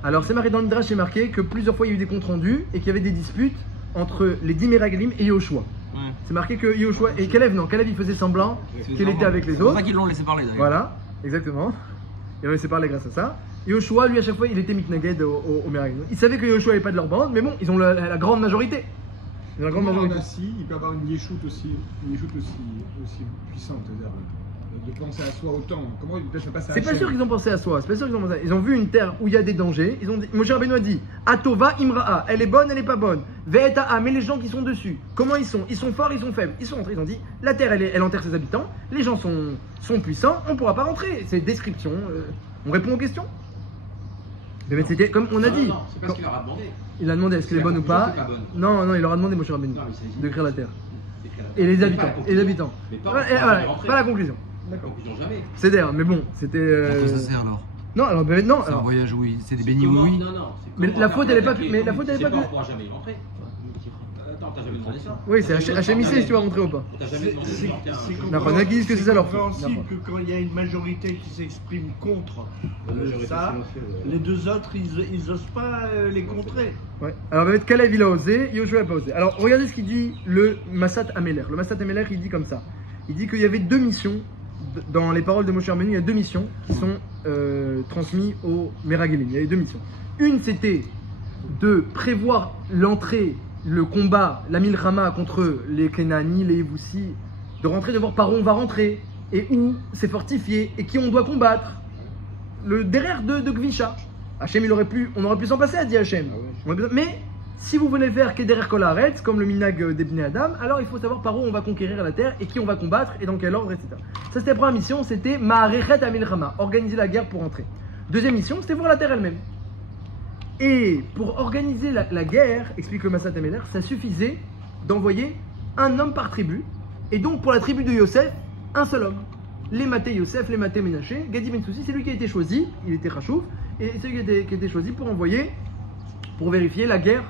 Alors c'est marqué dans le Midrash, c'est marqué que plusieurs fois il y a eu des comptes rendus et qu'il y avait des disputes entre les 10 Meraglim et Yehoshua. C'est marqué que Yehoshua et Caleb, non, Caleb il faisait semblant qu'il était avec les C'est pour autres. ça qu'ils l'ont laissé parler d'ailleurs. Voilà, exactement. Ils l'ont laissé parler grâce à ça. Yehoshua, lui à chaque fois il était mitnaged au Meraglim. Il savait que Yehoshua n'est pas de leur bande, mais bon, ils ont la grande majorité. Ils ont la grande majorité. Il peut y avoir une yeshout aussi puissante, c'est-à-dire de penser à soi autant. Comment ils peuvent passer à C'est pas sûr qu'ils ont pensé à soi, c'est pas sûr qu'ils ont pensé à... Ils ont vu une terre où il y a des dangers, ils ont dit, Moshe Rabbeinu a dit, Atova Imra'a, elle est bonne, elle est pas bonne. Ve'eta'a, mais les gens qui sont dessus, comment ils sont? Ils sont forts, ils sont faibles. Ils sont rentrés, ils ont dit, la terre elle enterre ses habitants, les gens sont puissants, on pourra pas rentrer. C'est description, on répond aux questions. Mais c'était comme on a dit. Non, c'est pas ce qu'il leur a demandé. Il a demandé est-ce qu'elle est bonne ou pas. Non, il leur a demandé Moshe Rabbeinu d'écrire la terre. Et les habitants, Mais pas, voilà, pas la conclusion. Conclusion jamais. C'est d'ailleurs, mais bon, c'était. À quoi ça sert alors? Non, alors non. C'est un Alors, voyage où c'est des bénis oui. Non, non. Mais la faute, elle est pas que- mais la faute, elle est pas que- On pourra jamais y rentrer. Attends, t'as jamais demandé ça. oui, c'est HMIC si tu vas rentrer ou pas. T'as jamais demandé de rentrer un. D'accord, il y en a qui disent que c'est ça leur faute. compréhensible que quand il y a une majorité qui s'exprime contre ça, les deux autres, ils osent pas les contrer. Ouais. Alors, peut-être Caleb il a osé, Yoshua n'a pas osé. Alors, regardez ce qu'il dit le Massat Améler. Le Massat Améler, il dit comme ça. Il dit qu'il y avait deux missions, dans les paroles de Moshe Rabbeinu, il y a deux missions qui sont transmises aux Meraglim. Il y avait deux missions. Une, c'était de prévoir l'entrée, le combat, la Milchama contre les Kenani, les Yevoussi, de rentrer, de voir par où on va rentrer, et où c'est fortifié, et qui on doit combattre. Le derrière de Gvisha. Hachem, on aurait pu s'en passer, a dit Hachem. Mais si vous voulez faire Kederer Kol Haaretz, comme le minag des Bnei Adam, alors il faut savoir par où on va conquérir la terre et qui on va combattre et dans quel ordre, etc. Ça c'était la première mission, c'était Ma'arechet Amilchama, organiser la guerre pour entrer. Deuxième mission, c'était voir la terre elle-même. Et pour organiser la guerre, explique le Massat Améler, ça suffisait d'envoyer un homme par tribu, et donc pour la tribu de Yosef, un seul homme. les Maté Yosef, les Maté Ménaché. Gadi Ben Soussi, c'est lui qui a été choisi, il était Rachouf, et c'est lui qui a été choisi pour envoyer, pour vérifier la guerre.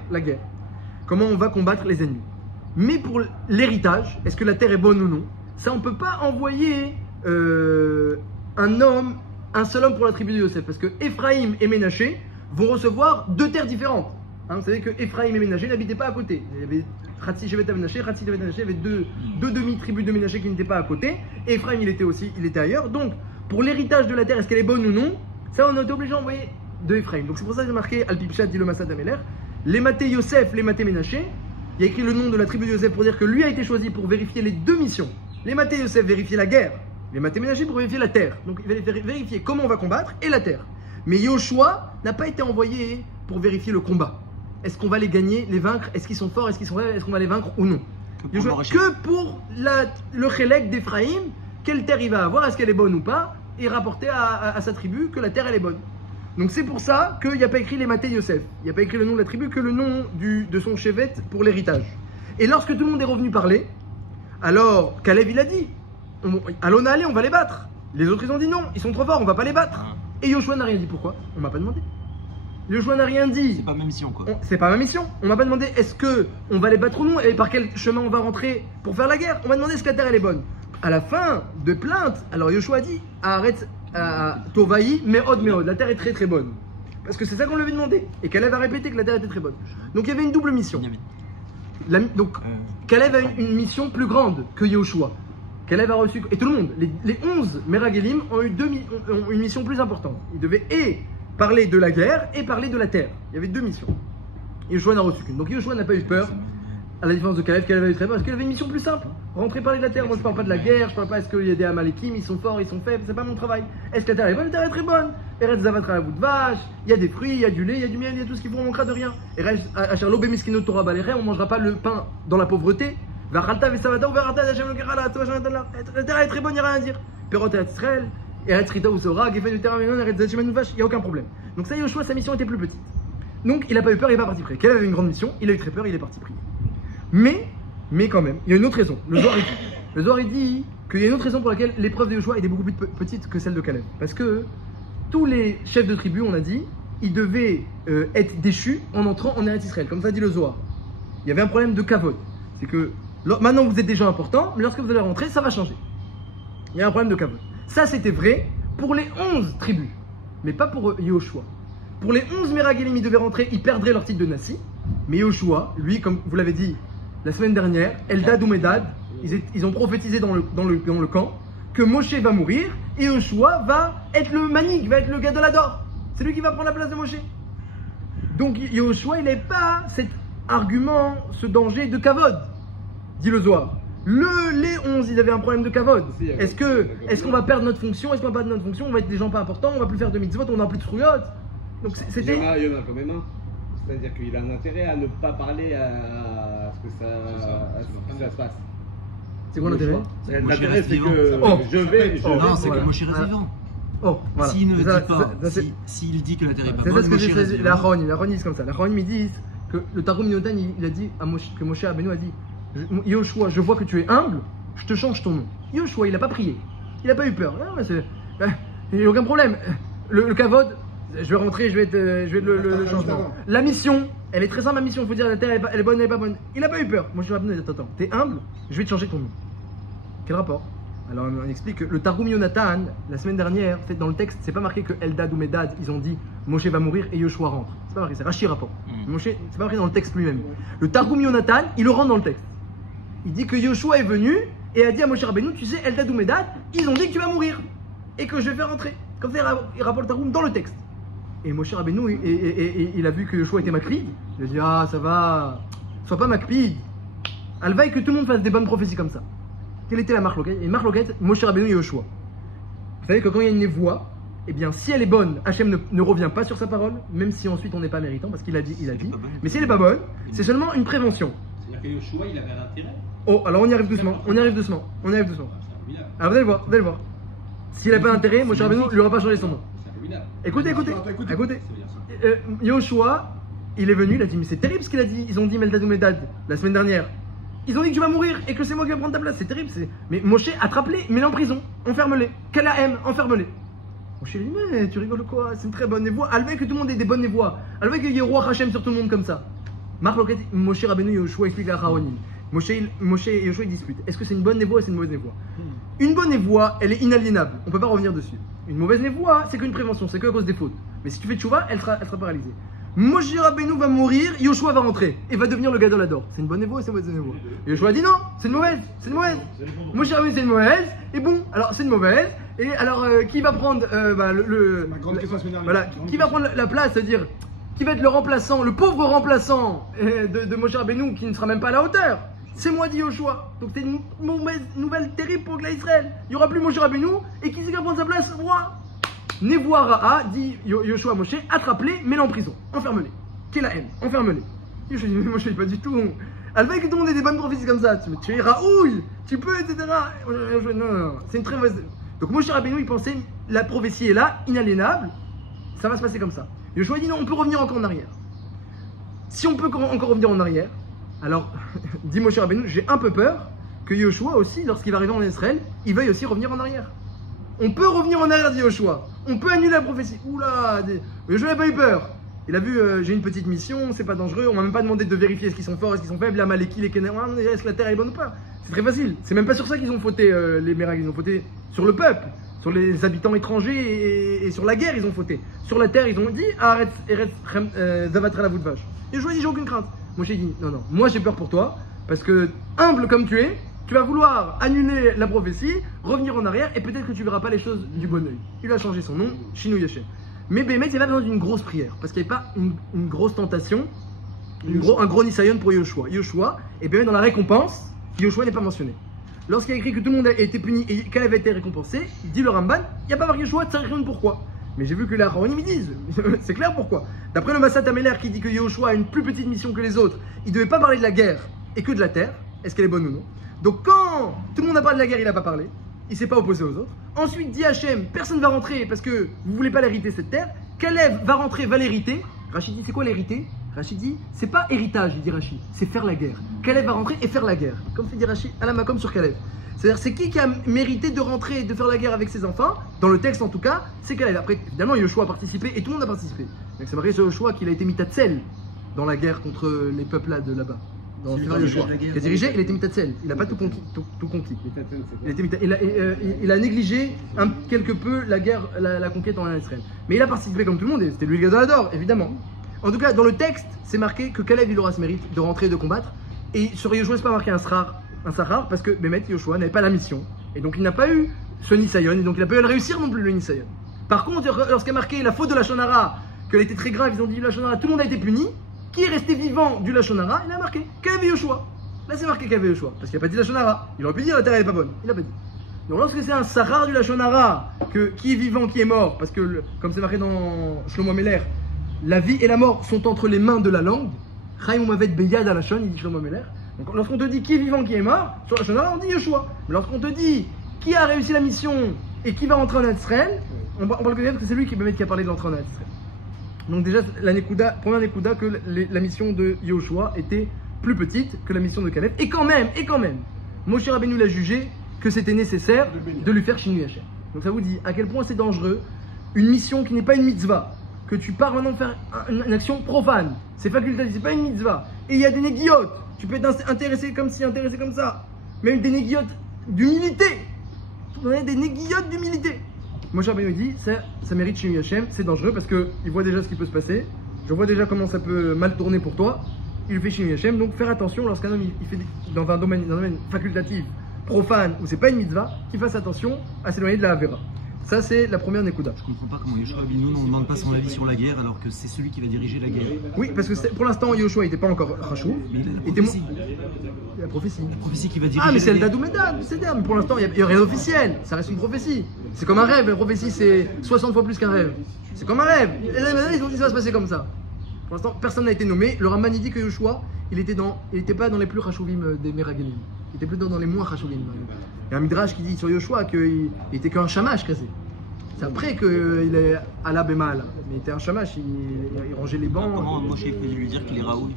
Comment on va combattre les ennemis. Mais pour l'héritage, est-ce que la terre est bonne ou non? Ça, on ne peut pas envoyer un seul homme pour la tribu de Yosef, parce que Ephraïm et Ménaché vont recevoir 2 terres différentes. Vous savez que Ephraïm et Ménaché n'habitaient pas à côté. Il y avait Khatsi Shevet Ménaché, Khatsi Shevet Ménaché, il y avait deux demi-tribus de Ménaché qui n'étaient pas à côté. Et Ephraïm, il était ailleurs. Donc, pour l'héritage de la terre, est-ce qu'elle est bonne ou non? Ça, on a été obligé d'envoyer de Ephraïm. Donc, c'est pour ça que j'ai marqué Al-Pipchat, dit le Massad Ameler. Les Maté Yosef, les Maté Ménaché. Il y a écrit le nom de la tribu de Yosef pour dire que lui a été choisi pour vérifier les 2 missions. Les Maté Yosef vérifier la guerre, les Maté Ménaché pour vérifier la terre. Donc, il va vérifier comment on va combattre et la terre. Mais Yoshua n'a pas été envoyé pour vérifier le combat. Est-ce qu'on va les gagner, les vaincre? Est-ce qu'ils sont forts? Est-ce qu'ils sont faibles? Est-ce qu'on va les vaincre ou non? Que pour le Chélek d'Ephraïm, quelle terre il va avoir? Est-ce qu'elle est bonne ou pas? Et rapporter à sa tribu que la terre elle est bonne. Donc c'est pour ça qu'il n'y a pas écrit les Maté Yosef. Il n'y a pas écrit le nom de la tribu que le nom de son chevet pour l'héritage. Et lorsque tout le monde est revenu parler, alors Caleb il a dit allons aller, on va les battre. Les autres ils ont dit non, ils sont trop forts, on va pas les battre. Et Yoshua n'a rien dit. Pourquoi? On m'a pas demandé. Yoshua n'a rien dit. C'est pas ma mission quoi. C'est pas ma mission. On m'a pas demandé est-ce que on va les battre ou non et par quel chemin on va rentrer pour faire la guerre. On m'a demandé est-ce que la terre elle est bonne. À la fin de plainte, alors Yoshua a dit arrête Tovaï, Meod. La terre est très très bonne. Parce que c'est ça qu'on lui avait demandé. Et Caleb a répété que la terre était très bonne. Donc il y avait une double mission. Donc Caleb a une mission plus grande que Yoshua. Caleb a reçu, et tout le monde, les 11 Meragelim ont eu une mission plus importante. Ils devaient parler de la guerre et parler de la terre. Il y avait 2 missions. Yoshua n'a reçu qu'une. Donc Yoshua n'a pas eu peur, à la différence de Caleb a eu très peur, parce qu'il avait une mission plus simple. Rentrer parler de la terre. Moi je parle pas de la guerre, je parle pas est-ce qu'il y a des Amalekim, ils sont forts, ils sont faibles, c'est pas mon travail. Est-ce que la terre est bonne? La terre est très bonne. Eretz Zavatra la bout de vache, il y a des fruits, il y a du lait, il y a du miel, il y a tout ce qu'il faut, on manquera de rien. Et Asher lo bemiskino Torah balechem, on mangera pas le pain dans la pauvreté. La terre est très bonne, il n'y a rien à dire. Perot et Israël, Eretz Rita ou Sora, Gefen du terrain, Eretz Zachman vache, il n'y a aucun problème. Donc ça, Yoshua, sa mission était plus petite. Donc il n'a pas eu peur, il n'est pas parti prier. Quelle avait une grande mission, il a eu très peur, il est parti prier. Mais quand même, il y a une autre raison. Le Zohar il dit qu'il y a une autre raison pour laquelle l'épreuve de Yoshua était beaucoup plus petite que celle de Caleb. Parce que tous les chefs de tribu, on a dit, ils devaient être déchus en entrant en Eretz Israël. Comme ça dit le Zohar. Il y avait un problème de kavod. C'est que maintenant vous êtes des gens importants, mais lorsque vous allez rentrer, ça va changer. Il y a un problème de kavod. Ça c'était vrai pour les 11 tribus, mais pas pour Yoshua. Pour les 11 Meragelim, ils devaient rentrer, ils perdraient leur titre de Nassi. Mais Yoshua, lui, comme vous l'avez dit la semaine dernière, Eldad ou Medad, ils ont prophétisé dans le camp que Moshe va mourir et Yoshua va être le manik, va être le Gadolador. C'est lui qui va prendre la place de Moshe. Donc Yoshua, il n'avait pas cet argument, ce danger de kavod, dit le Zohar. Les 11, ils avaient un problème de kavod. Est-ce qu'on va perdre notre fonction? Est-ce qu'on va perdre notre fonction? On va être des gens pas importants, on va plus faire de mitzvot, on n'aura plus de srouyot. Donc c'était... Il y en a quand même un. C'est-à-dire qu'il a un intérêt à ne pas parler à ce que ça se passe. C'est quoi l'intérêt? L'intérêt c'est que Non, c'est que Moshe reste vivant. Voilà. S'il ne dit pas, s'il dit que la terre est pas bonne, c'est ça ce que Moshe reste j'ai la Chronie dit comme ça. La Chronie me dit que le Targum Yodan, il a dit que Moshe Rabbeinu a dit Yoshua, je vois que tu es humble, je te change ton nom. Yoshua, il n'a pas prié, il n'a pas eu peur. Il n'y a aucun problème. Le kavod, je vais rentrer, je vais être le changement. La mission, elle est très simple, ma mission. Il faut dire la terre elle est bonne, elle n'est pas bonne. Il n'a pas eu peur. Moi je vais dire attends, t'es humble, je vais te changer ton nom. Quel rapport? Alors on explique que le Targum Yonatan, la semaine dernière, fait dans le texte, c'est pas marqué que Eldad ou Medad, ils ont dit Moshe va mourir et Yoshua rentre. C'est pas marqué, c'est Rashi rapport. Moshe, c'est pas marqué dans le texte lui-même. Le Targum Yonatan, il le rentre dans le texte. Il dit que Yoshua est venu et a dit à Moshe Rabbeinu, tu sais, Eldad ou Medad, ils ont dit que tu vas mourir et que je vais rentrer. Comme ça, il rapporte le Targum dans le texte. Et Moshe Rabbeinu, il a vu que Yoshua était Makpid. Il a dit, ah, ça va, sois pas Makpid. Alvaï que tout le monde fasse des bonnes prophéties comme ça. Quelle était la marque loquette? Une marque loquette, Moshe Rabbeinu et Yoshua. Vous savez que quand il y a une voix, eh bien, si elle est bonne, Hachem ne revient pas sur sa parole, même si ensuite on n'est pas méritant, parce qu'il a dit. Mais si elle n'est pas bonne, c'est seulement une prévention. C'est-à-dire que Yoshua, il avait un intérêt. Oh, alors on y arrive doucement. Alors vous allez voir. S'il n'a pas d'intérêt, Moshe Rabbeinu ne lui aura pas changé son nom. Écoutez. Yoshua, il est venu, il a dit, mais c'est terrible ce qu'il a dit. Ils ont dit Meldad ou Medad la semaine dernière. ils ont dit que tu vas mourir et que c'est moi qui vais prendre ta place. C'est terrible. Mais Moshe, attrape-les, mets-les en prison, enferme-les. Quelle haine, enferme-les. Moshe dit, mais tu rigoles quoi? C'est une très bonne névoie. Alvé que tout le monde ait des bonnes névoies. Alvé qu'il y ait roi Hachem sur tout le monde comme ça. Marc Loquet, Moshe Rabbeinu Yehoshua explique à Aharonim. Moshe et Yehoshua ils discutent. Est-ce que c'est une bonne névoie ou c'est une mauvaise névoie? Une bonne névoie, elle est inaliénable. On ne peut pas revenir dessus. Une mauvaise névoie, c'est qu'une prévention, c'est que à cause des fautes. Mais si tu fais tchouva, elle sera paralysée. Moshe Rabbeinu va mourir, Yehoshua va rentrer et va devenir le Gadol Hador. C'est une bonne névoie ou c'est une mauvaise névoie? Yehoshua dit non, c'est une mauvaise, c'est une mauvaise. Moshe Rabbeinu c'est une mauvaise, et bon, alors c'est une mauvaise, et alors qui va prendre Ma grande question la semaine dernière. voilà, qui va prendre la place, c'est-à-dire qui va être le remplaçant, le pauvre remplaçant de Moshe Rabbeinu qui ne sera même pas à la hauteur? C'est moi, dit Yehoshua. Donc c'est une mauvaise nouvelle terrible pour Israël. Il n'y aura plus Moshe Rabbeinu, et qui c'est qui va prendre sa place? Moi. Nevoa Ra'a, dit Yehoshua à Moshe, attrape-les, mets-les en prison, enferme-les. Quelle la haine, enferme-les. Yehoshua dit, mais Moshe, pas du tout. Avec que tout le monde ait des bonnes prophéties comme ça, tu es Raoul, tu peux, etc. Non, c'est une très mauvaise. Donc Moshe Rabbeinu, il pensait, la prophétie est là, inaliénable, ça va se passer comme ça. Yehoshua dit, non, on peut revenir encore en arrière. Si on peut encore revenir en arrière, alors, dit Moshe Rabbeinu, j'ai un peu peur que Yehoshua aussi, lorsqu'il va arriver en Israël, il veuille aussi revenir en arrière. On peut revenir en arrière, dit Yehoshua. On peut annuler la prophétie. Oula, Yehoshua n'a pas eu peur. Il a vu, j'ai une petite mission, c'est pas dangereux, on m'a même pas demandé de vérifier est-ce qu'ils sont forts, est-ce qu'ils sont faibles, les Amaleki, les Kénéens, est-ce que la terre est bonne ou pas. C'est très facile. C'est même pas sur ça qu'ils ont fauté, les Méragues, ils ont fauté sur le peuple, sur les habitants étrangers et sur la guerre, ils ont fauté. Sur la terre, ils ont dit, arrête, Zavatra la voûte vache. Yehoshua dit, j'ai aucune crainte. Moshe dit, non, moi j'ai peur pour toi, parce que humble comme tu es, tu vas vouloir annuler la prophétie, revenir en arrière, et peut-être que tu verras pas les choses du bon oeil. Il a changé son nom, Shinou Yashem. Mais Bémet, il a besoin d'une grosse prière, parce qu'il n'y avait pas une grosse tentation, un gros Nisayon pour Yehoshua. Yehoshua, et Bémet dans la récompense, Yehoshua n'est pas mentionné. Lorsqu'il a écrit que tout le monde a été puni et qu'elle avait été récompensée, il dit le Ramban, il n'y a pas marqué Yehoshua, ça rien pourquoi. Mais j'ai vu que les Aharonim ils disent, c'est clair pourquoi. D'après le Massat Améler qui dit que Yehoshua a une plus petite mission que les autres, il ne devait pas parler de la guerre et que de la terre, est-ce qu'elle est bonne ou non. Donc quand tout le monde a parlé de la guerre, il n'a pas parlé, il ne s'est pas opposé aux autres. Ensuite dit Hachem, personne ne va rentrer parce que vous ne voulez pas l'hériter cette terre. Kalev va rentrer, va l'hériter. Rachid dit c'est quoi l'hériter? Rachid dit c'est pas héritage, il dit Rachid, c'est faire la guerre. Kalev va rentrer et faire la guerre. Comme fait dit Rachid, à la Makom sur Kalev. C'est-à-dire c'est qui a mérité de rentrer et de faire la guerre avec ses enfants? Dans le texte en tout cas, c'est Kalev. Après évidemment Yehoshua a participé et tout le monde a participé. Donc c'est marqué sur Yehoshua qu'il a été mitatzel dans la guerre contre les peuples là de là-bas. Dans Yehoshua. Il a dirigé, il a été mitatzel. Il n'a pas tout conquis. Il a négligé quelque peu la guerre, la conquête en Israël. Mais il a participé comme tout le monde et c'était lui le Gadol Hador, évidemment. En tout cas, dans le texte, c'est marqué que Kalev il aura ce mérite de rentrer et de combattre. Et sur Yehoshua, c'est pas marqué un Sahar, parce que Bémet Yehoshua n'avait pas la mission. Et donc il n'a pas eu ce Nisayon, et donc il n'a pas eu à le réussir non plus le Nisayon. Par contre, lorsqu'il a marqué la faute de la Shonara, qu'elle était très grave, ils ont dit la Shonara, tout le monde a été puni. Qui est resté vivant du Lachonara, il a marqué Kalev Yehoshua. Là c'est marqué Kalev Yehoshua, parce qu'il n'a pas dit Lachonara. Il aurait pu dire la terre elle est pas bonne, il n'a pas dit. Donc lorsque c'est un Sahar du Lachonara, qui est vivant, qui est mort, parce que comme c'est marqué dans Shlomo Meler, la vie et la mort sont entre les mains de la langue. Chaim Umavet Beyad Alashon, il dit Shlomo Meler. Donc lorsqu'on te dit qui est vivant, qui est mort, sur Lachonara on dit Yehoshua. Mais lorsqu'on te dit qui a réussi la mission et qui va rentrer en Israël, on parle que c'est lui qui a parlé de l'entrée en Israël. Donc déjà, première Nekuda que la mission de Yehoshua était plus petite que la mission de Kalev. Et quand même, Moshe Rabbeinu l'a jugé que c'était nécessaire de lui faire Shinou Yashem. Donc ça vous dit à quel point c'est dangereux, une mission qui n'est pas une mitzvah, que tu pars maintenant faire une action profane, c'est facultatif, c'est pas une mitzvah. Et il y a des négiotes, tu peux être intéressé comme ci, intéressé comme ça. Même des négiotes d'humilité. Des négiotes d'humilité. Moshe Rabbeinu dit, ça mérite Shinou Yashem, c'est dangereux parce qu'il voit déjà ce qui peut se passer, je vois déjà comment ça peut mal tourner pour toi, il lui fait Shinou Yashem, donc faire attention lorsqu'un homme il fait dans un domaine facultatif, profane, où c'est pas une mitzvah, qu'il fasse attention à s'éloigner de la Avera. Ça c'est la première Nekuda. Je comprends pas comment Yehoshua Rabbeinu ne demande pas son avis sur la guerre alors que c'est celui qui va diriger la guerre. Oui, parce que pour l'instant Yehoshua n'était pas encore Rachou. Mais il a la prophétie. La prophétie qui va diriger. Ah mais c'est le Dadou Medad, c'est mais pour l'instant il n'y a rien d'officiel, ça reste une prophétie. C'est comme un rêve, la prophétie c'est 60 fois plus qu'un rêve. C'est comme un rêve. Ils ont dit ça va se passer comme ça. Pour l'instant personne n'a été nommé. Le Ramban il dit que Yehoshua il était pas dans les plus Rachuvim des Meragelim. Il était plutôt dans les moins Rachuvim. Il y a un Midrash qui dit sur Yehoshua qu'il était qu'un shamash quasi. C'est après qu'il est Allah Bémal. Mais il était un shamash, il rangeait les bancs. Comment Moshe peut lui dire qu'il est Raoul?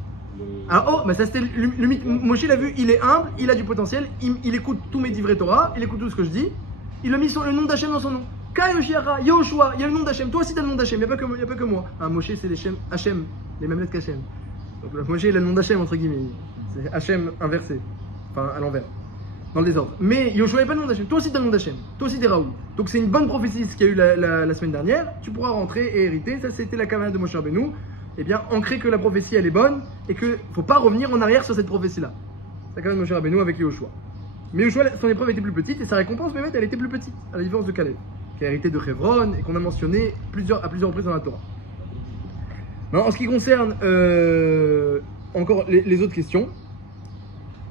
Ah oh, mais ça c'était le mythe. Moshe l'a vu, il est humble, il a du potentiel, il écoute tous mes divrei Torah, il écoute tout ce que je dis. Il a mis le nom d'Hachem dans son nom. Kayoshira, Yoshua, il y a le nom d'Hachem. Toi aussi tu as le nom d'Hachem, il n'y a pas que moi. Ah, Moshe c'est les Hachem, les mêmes lettres qu'Hachem. Donc Moshe il a le nom d'Hachem entre guillemets. C'est Hachem inversé, enfin à l'envers, dans le désordre. Mais Yoshua n'a pas le nom d'Hachem. Toi aussi tu as le nom d'Hachem. Toi aussi tu es Raoul. Donc c'est une bonne prophétie ce qu'il y a eu la semaine dernière. Tu pourras rentrer et hériter. Ça c'était la kavana de Moshe Rabbeinu. Eh bien, ancrer que la prophétie elle est bonne et qu'il ne faut pas revenir en arrière sur cette prophétie-là. C'est la kavana de Moshe Rabbeinu avec Yoshua. Mais Yoshua, son épreuve était plus petite et sa récompense, même elle était plus petite, à la différence de Caleb, qui a hérité de Hebron et qu'on a mentionné à plusieurs reprises dans la Torah. Non, en ce qui concerne encore les autres questions,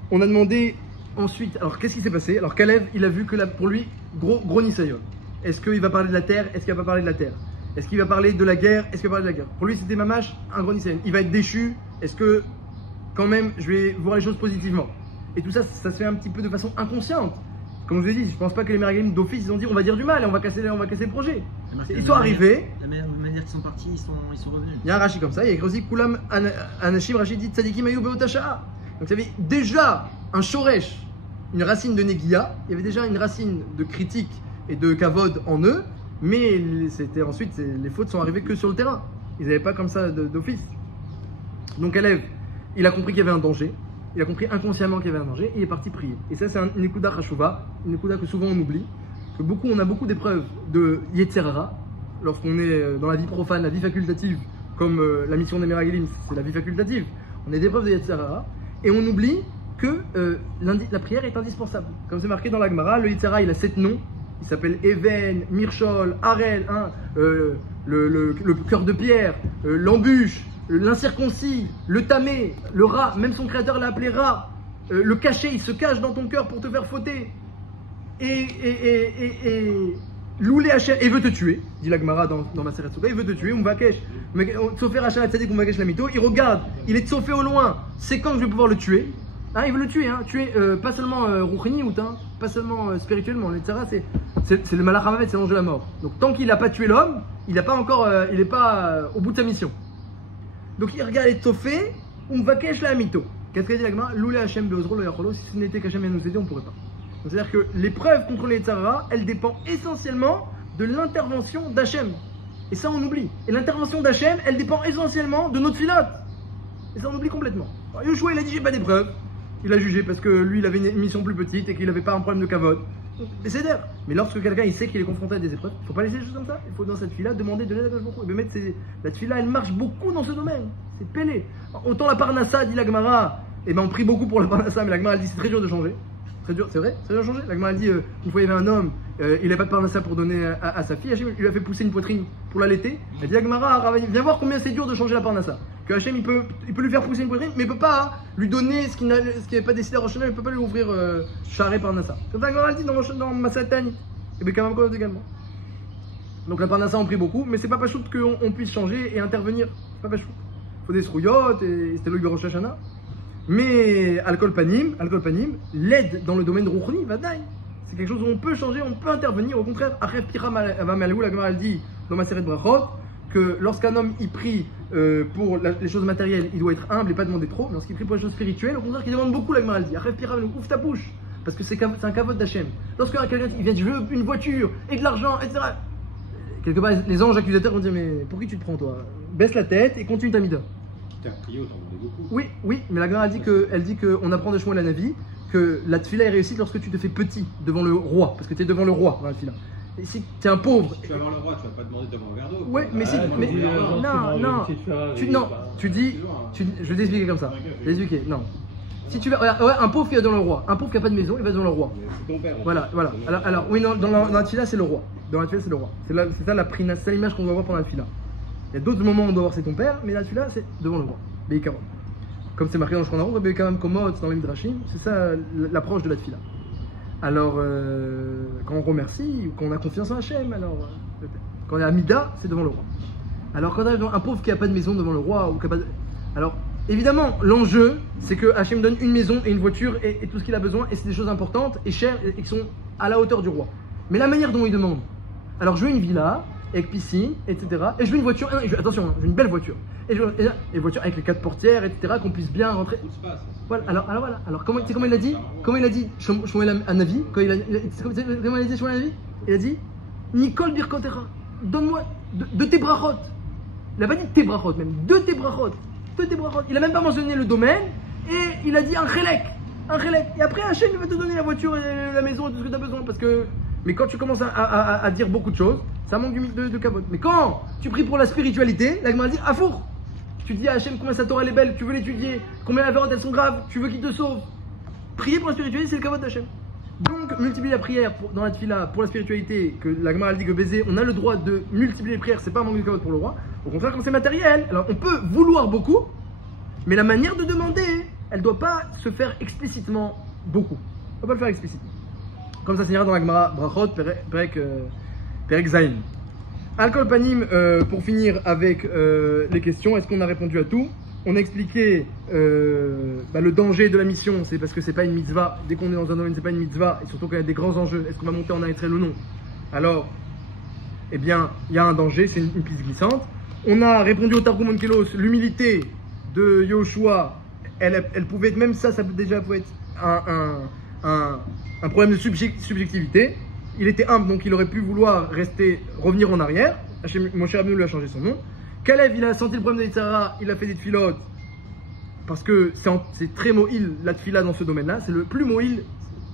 on a demandé ensuite, alors qu'est-ce qui s'est passé? Alors Caleb, il a vu que pour lui, gros Nisayon. Est-ce qu'il va parler de la terre? Est-ce qu'il va pas parler de la terre? Est-ce qu'il va parler de la guerre? Est-ce qu'il va parler de la guerre? Pour lui, c'était mamash, un gros Nisayon. Il va être déchu. Est-ce que, quand même, je vais voir les choses positivement? Et tout ça, ça se fait un petit peu de façon inconsciente. Comme je vous ai dit, je pense pas que les Meraglim d'office, ils ont dit on va dire du mal et on va casser le projet. Ils sont arrivés. La manière qu'ils sont partis, ils sont revenus. Il y a un Rashi comme ça, il y a écrit aussi Kulam Anashim, Rashi dit Tzadikim Ayu Beotasha'a. Donc il y avait déjà un Shoresh, une racine de Negia, il y avait déjà une racine de critique et de Kavod en eux, mais c'était ensuite, les fautes sont arrivées que sur le terrain. Ils n'avaient pas comme ça d'office. Donc Caleb, il a compris qu'il y avait un danger. Il a compris inconsciemment qu'il y avait un danger et il est parti prier. Et ça, c'est une Nekuda Chashuva, une Nekuda que souvent on oublie. Que on a beaucoup d'épreuves de Yetzerara lorsqu'on est dans la vie profane, la vie facultative, comme la mission des Meraglim, c'est la vie facultative. On a des épreuves de Yetzerara et on oublie que la prière est indispensable. Comme c'est marqué dans la Gemara, le Yetzerara il a 7 noms. Il s'appelle Even, Mirchol, Harel, le cœur de pierre, l'embûche, l'incirconcis, le tamé, le rat, même son créateur l'a appelé rat, le caché, il se cache dans ton cœur pour te faire fauter, et Loulé Hachem, et veut te tuer, dit la Gemara dans ma Seret Souka, il veut te tuer, Umvakesh, Tsofer Hachem Tzadik, Umvakesh la Mito, il regarde, il est tsofé au loin, c'est quand je vais pouvoir le tuer, hein, il veut le tuer, hein, tuer pas seulement Rouchini ou pas seulement spirituellement, le Tzara c'est le Malach HaMavet, c'est l'ange de la mort, donc tant qu'il n'a pas tué l'homme, il n'est pas encore, il n'est pas au bout de sa mission. Donc il regarde les Tofé, Umvakesh la Amito. Qu'est-ce qu'elle dit la Gemara? Loulé Hachem Beozro lo Yacholo, si ce n'était qu'Hachem nous aider, on ne pourrait pas. C'est-à-dire que l'épreuve contre les Tzara, elle dépend essentiellement de l'intervention d'Hachem. Et ça on oublie. Et l'intervention d'Hachem, elle dépend essentiellement de notre filote. Et ça on oublie complètement. Alors, Yoshua il a dit j'ai pas d'épreuve. Il a jugé parce que lui il avait une mission plus petite et qu'il n'avait pas un problème de kavod. Mais c'est d'air. Mais lorsque quelqu'un il sait qu'il est confronté à des épreuves, il ne faut pas laisser les choses comme ça. Il faut dans cette fila demander de l'aide à beaucoup. La fila elle marche beaucoup dans ce domaine. C'est pélé. Autant la parnassa dit la Gemara, et ben on prie beaucoup pour la parnassa, mais la Gemara elle dit c'est très dur de changer. Très dur, c'est vrai, c'est dur de changer. La Gemara elle dit une fois il y avait un homme, il n'avait pas de parnassa pour donner à sa fille. Hachem il lui a fait pousser une poitrine pour l'allaiter. Elle dit la Gemara, viens voir combien c'est dur de changer la parnassa. Que Hachem il peut lui faire pousser une poitrine, mais il ne peut pas lui donner ce qui n'est pas décidé à Rosh Hashanah, il ne peut pas lui ouvrir charré parnassa. Comme ça la Gemara elle dit dans Masatani. Et bien quand même également. Donc la parnassa on prie beaucoup, mais c'est pas pachout qu'on puisse changer et intervenir. C'est pas pachout. Il faut des srouillottes et c'était le Rosh Hashanah. Mais alcool panim, l'aide dans le domaine de Rouchni, vadaï. C'est quelque chose où on peut changer, on peut intervenir. Au contraire, Achef Pira Malou, la Gemara elle dit dans ma série de brachot que lorsqu'un homme il prie pour les choses matérielles, il doit être humble et pas demander trop. Mais lorsqu'il prie pour les choses spirituelles, au contraire, il demande beaucoup, la Gemara elle dit Achef Pira Malou, ouvre ta bouche. Parce que c'est un kavod d'Hachem. Lorsque quelqu'un il vient dire je veux une voiture et de l'argent, etc. Quelque part, les anges accusateurs vont dire mais pour qui tu te prends toi? Baisse la tête et continue ta mida. Putain, Trio, t'en demandais beaucoup. Oui, mais la Gemara elle dit qu'on apprend de Shmuel la Navi que la tfila est réussie lorsque tu te fais petit devant le roi, parce que tu es devant le roi dans la tfila. Et si tu es un pauvre. Tu vas voir le roi, tu vas pas demander devant un verre d'eau. Ouais, mais si. Tu dis. Je vais t'expliquer comme ça. Je vais t'expliquer, non. Si tu vas, un pauvre qui va devant le roi, un pauvre qui n'a pas de maison, il va devant le roi. C'est ton père. Voilà. Alors, oui, non, dans la tfila, c'est le roi. Dans la tfila, c'est le roi. C'est ça la prina, c'est l'image qu'on doit avoir pendant la tfila. Il y a d'autres moments où on doit voir c'est ton père, mais la tfila, c'est devant le roi. Beikaron. Comme c'est marqué dans le Shulchan Aruch, Beikaron Komot, dans les Midrashim, c'est ça l'approche de la tfila. Alors, quand on remercie, ou quand on a confiance en Hachem, alors, quand on est à Mida, c'est devant le roi. Alors, quand on a un pauvre qui n'a pas de maison devant le roi, ou qui a pas de... Alors, évidemment, l'enjeu, c'est que Hachem donne une maison et une voiture et tout ce qu'il a besoin, et c'est des choses importantes et chères et qui sont à la hauteur du roi. Mais la manière dont il demande, alors je veux une villa avec piscine, etc. Et je veux une voiture, attention, je veux une belle voiture. et voiture avec les 4 portières, etc., qu'on puisse bien rentrer. Tout se passe. Voilà, alors comment, tu sais comment il a dit? Comment il a dit Shmuel Hanavi, comment il a dit Shmuel Hanavi? Il a dit Nicole Birkotera, donne-moi de tes brachot. Il n'a pas dit tes brachot, même de tes brachot. Il n'a même pas mentionné le domaine et il a dit un chélek. Et après Hachem il va te donner la voiture et la maison et tout ce que tu as besoin. Mais quand tu commences à dire beaucoup de choses, ça manque de capote. Mais quand tu pries pour la spiritualité, la Gemara dit Afour. Tu dis à Hachem combien sa Torah elle est belle, tu veux l'étudier, combien la vérote elles sont graves, tu veux qu'il te sauve. Prier pour la spiritualité, c'est le capote d'Hachem. Donc, multiplier la prière dans la tefila pour la spiritualité, que la Gemara dit que baiser, on a le droit de multiplier les prières, c'est pas un manque de capote pour le roi. Au contraire, quand c'est matériel, alors on peut vouloir beaucoup, mais la manière de demander, elle doit pas se faire explicitement beaucoup. On va pas le faire explicitement. Comme ça s'ira dans la Gemara Brachot, Perek Zayin. Alcool Panim, pour finir avec les questions, est-ce qu'on a répondu à tout? On a expliqué le danger de la mission, c'est parce que c'est pas une mitzvah. Dès qu'on est dans un domaine, c'est pas une mitzvah, et surtout qu'il y a des grands enjeux. Est-ce qu'on va monter en Israël ou non? Alors, eh bien, il y a un danger, c'est une piste glissante. On a répondu au Targum Onkelos, l'humilité de Yoshua, elle pouvait être, même ça pouvait déjà être un problème de subjectivité. Il était humble, donc il aurait pu vouloir revenir en arrière. Moshe Rabbeinu lui a changé son nom. Kalev, il a senti le problème de Yitzhara, il a fait des tfilotes, parce que c'est très moïl la tfila dans ce domaine-là. C'est le plus moïl,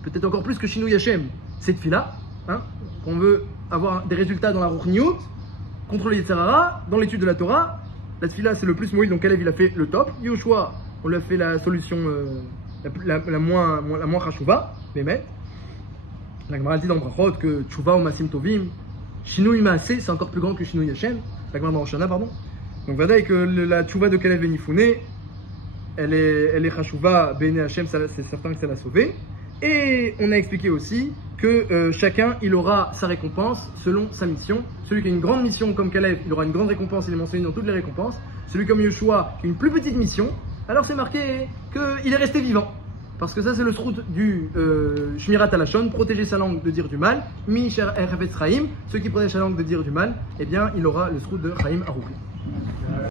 peut-être encore plus que Shinui Hashem, c'est tfila. On veut avoir des résultats dans la Ruchniut, contre le Yitzhara, dans l'étude de la Torah. La tfila, c'est le plus moïl, donc Kalev, il a fait le top. Yoshua, on lui a fait la solution la moins chashuva, Bémet. La Gemara dit dans Brachot que Tshuva ou Masim Tovim, Shinui Maaseh, c'est encore plus grand que Shinui Hashem. La Gemara dans Rosh Hashanah, pardon. Donc, Vadaï que la Tshuva de Kalev Benifune, elle est chashuva, Bene Hashem, c'est certain que ça l'a sauvé. Et on a expliqué aussi que chacun, il aura sa récompense selon sa mission. Celui qui a une grande mission comme Kalev, il aura une grande récompense, il est mentionné dans toutes les récompenses. Celui comme Yoshua, qui a une plus petite mission, alors c'est marqué qu'il est resté vivant. Parce que ça c'est le srout du Shmirat Halashon, protéger sa langue de dire du mal. Mi Sher Chaim, ceux qui protègent sa langue de dire du mal, eh bien il aura le srout de Chaim Aroupi.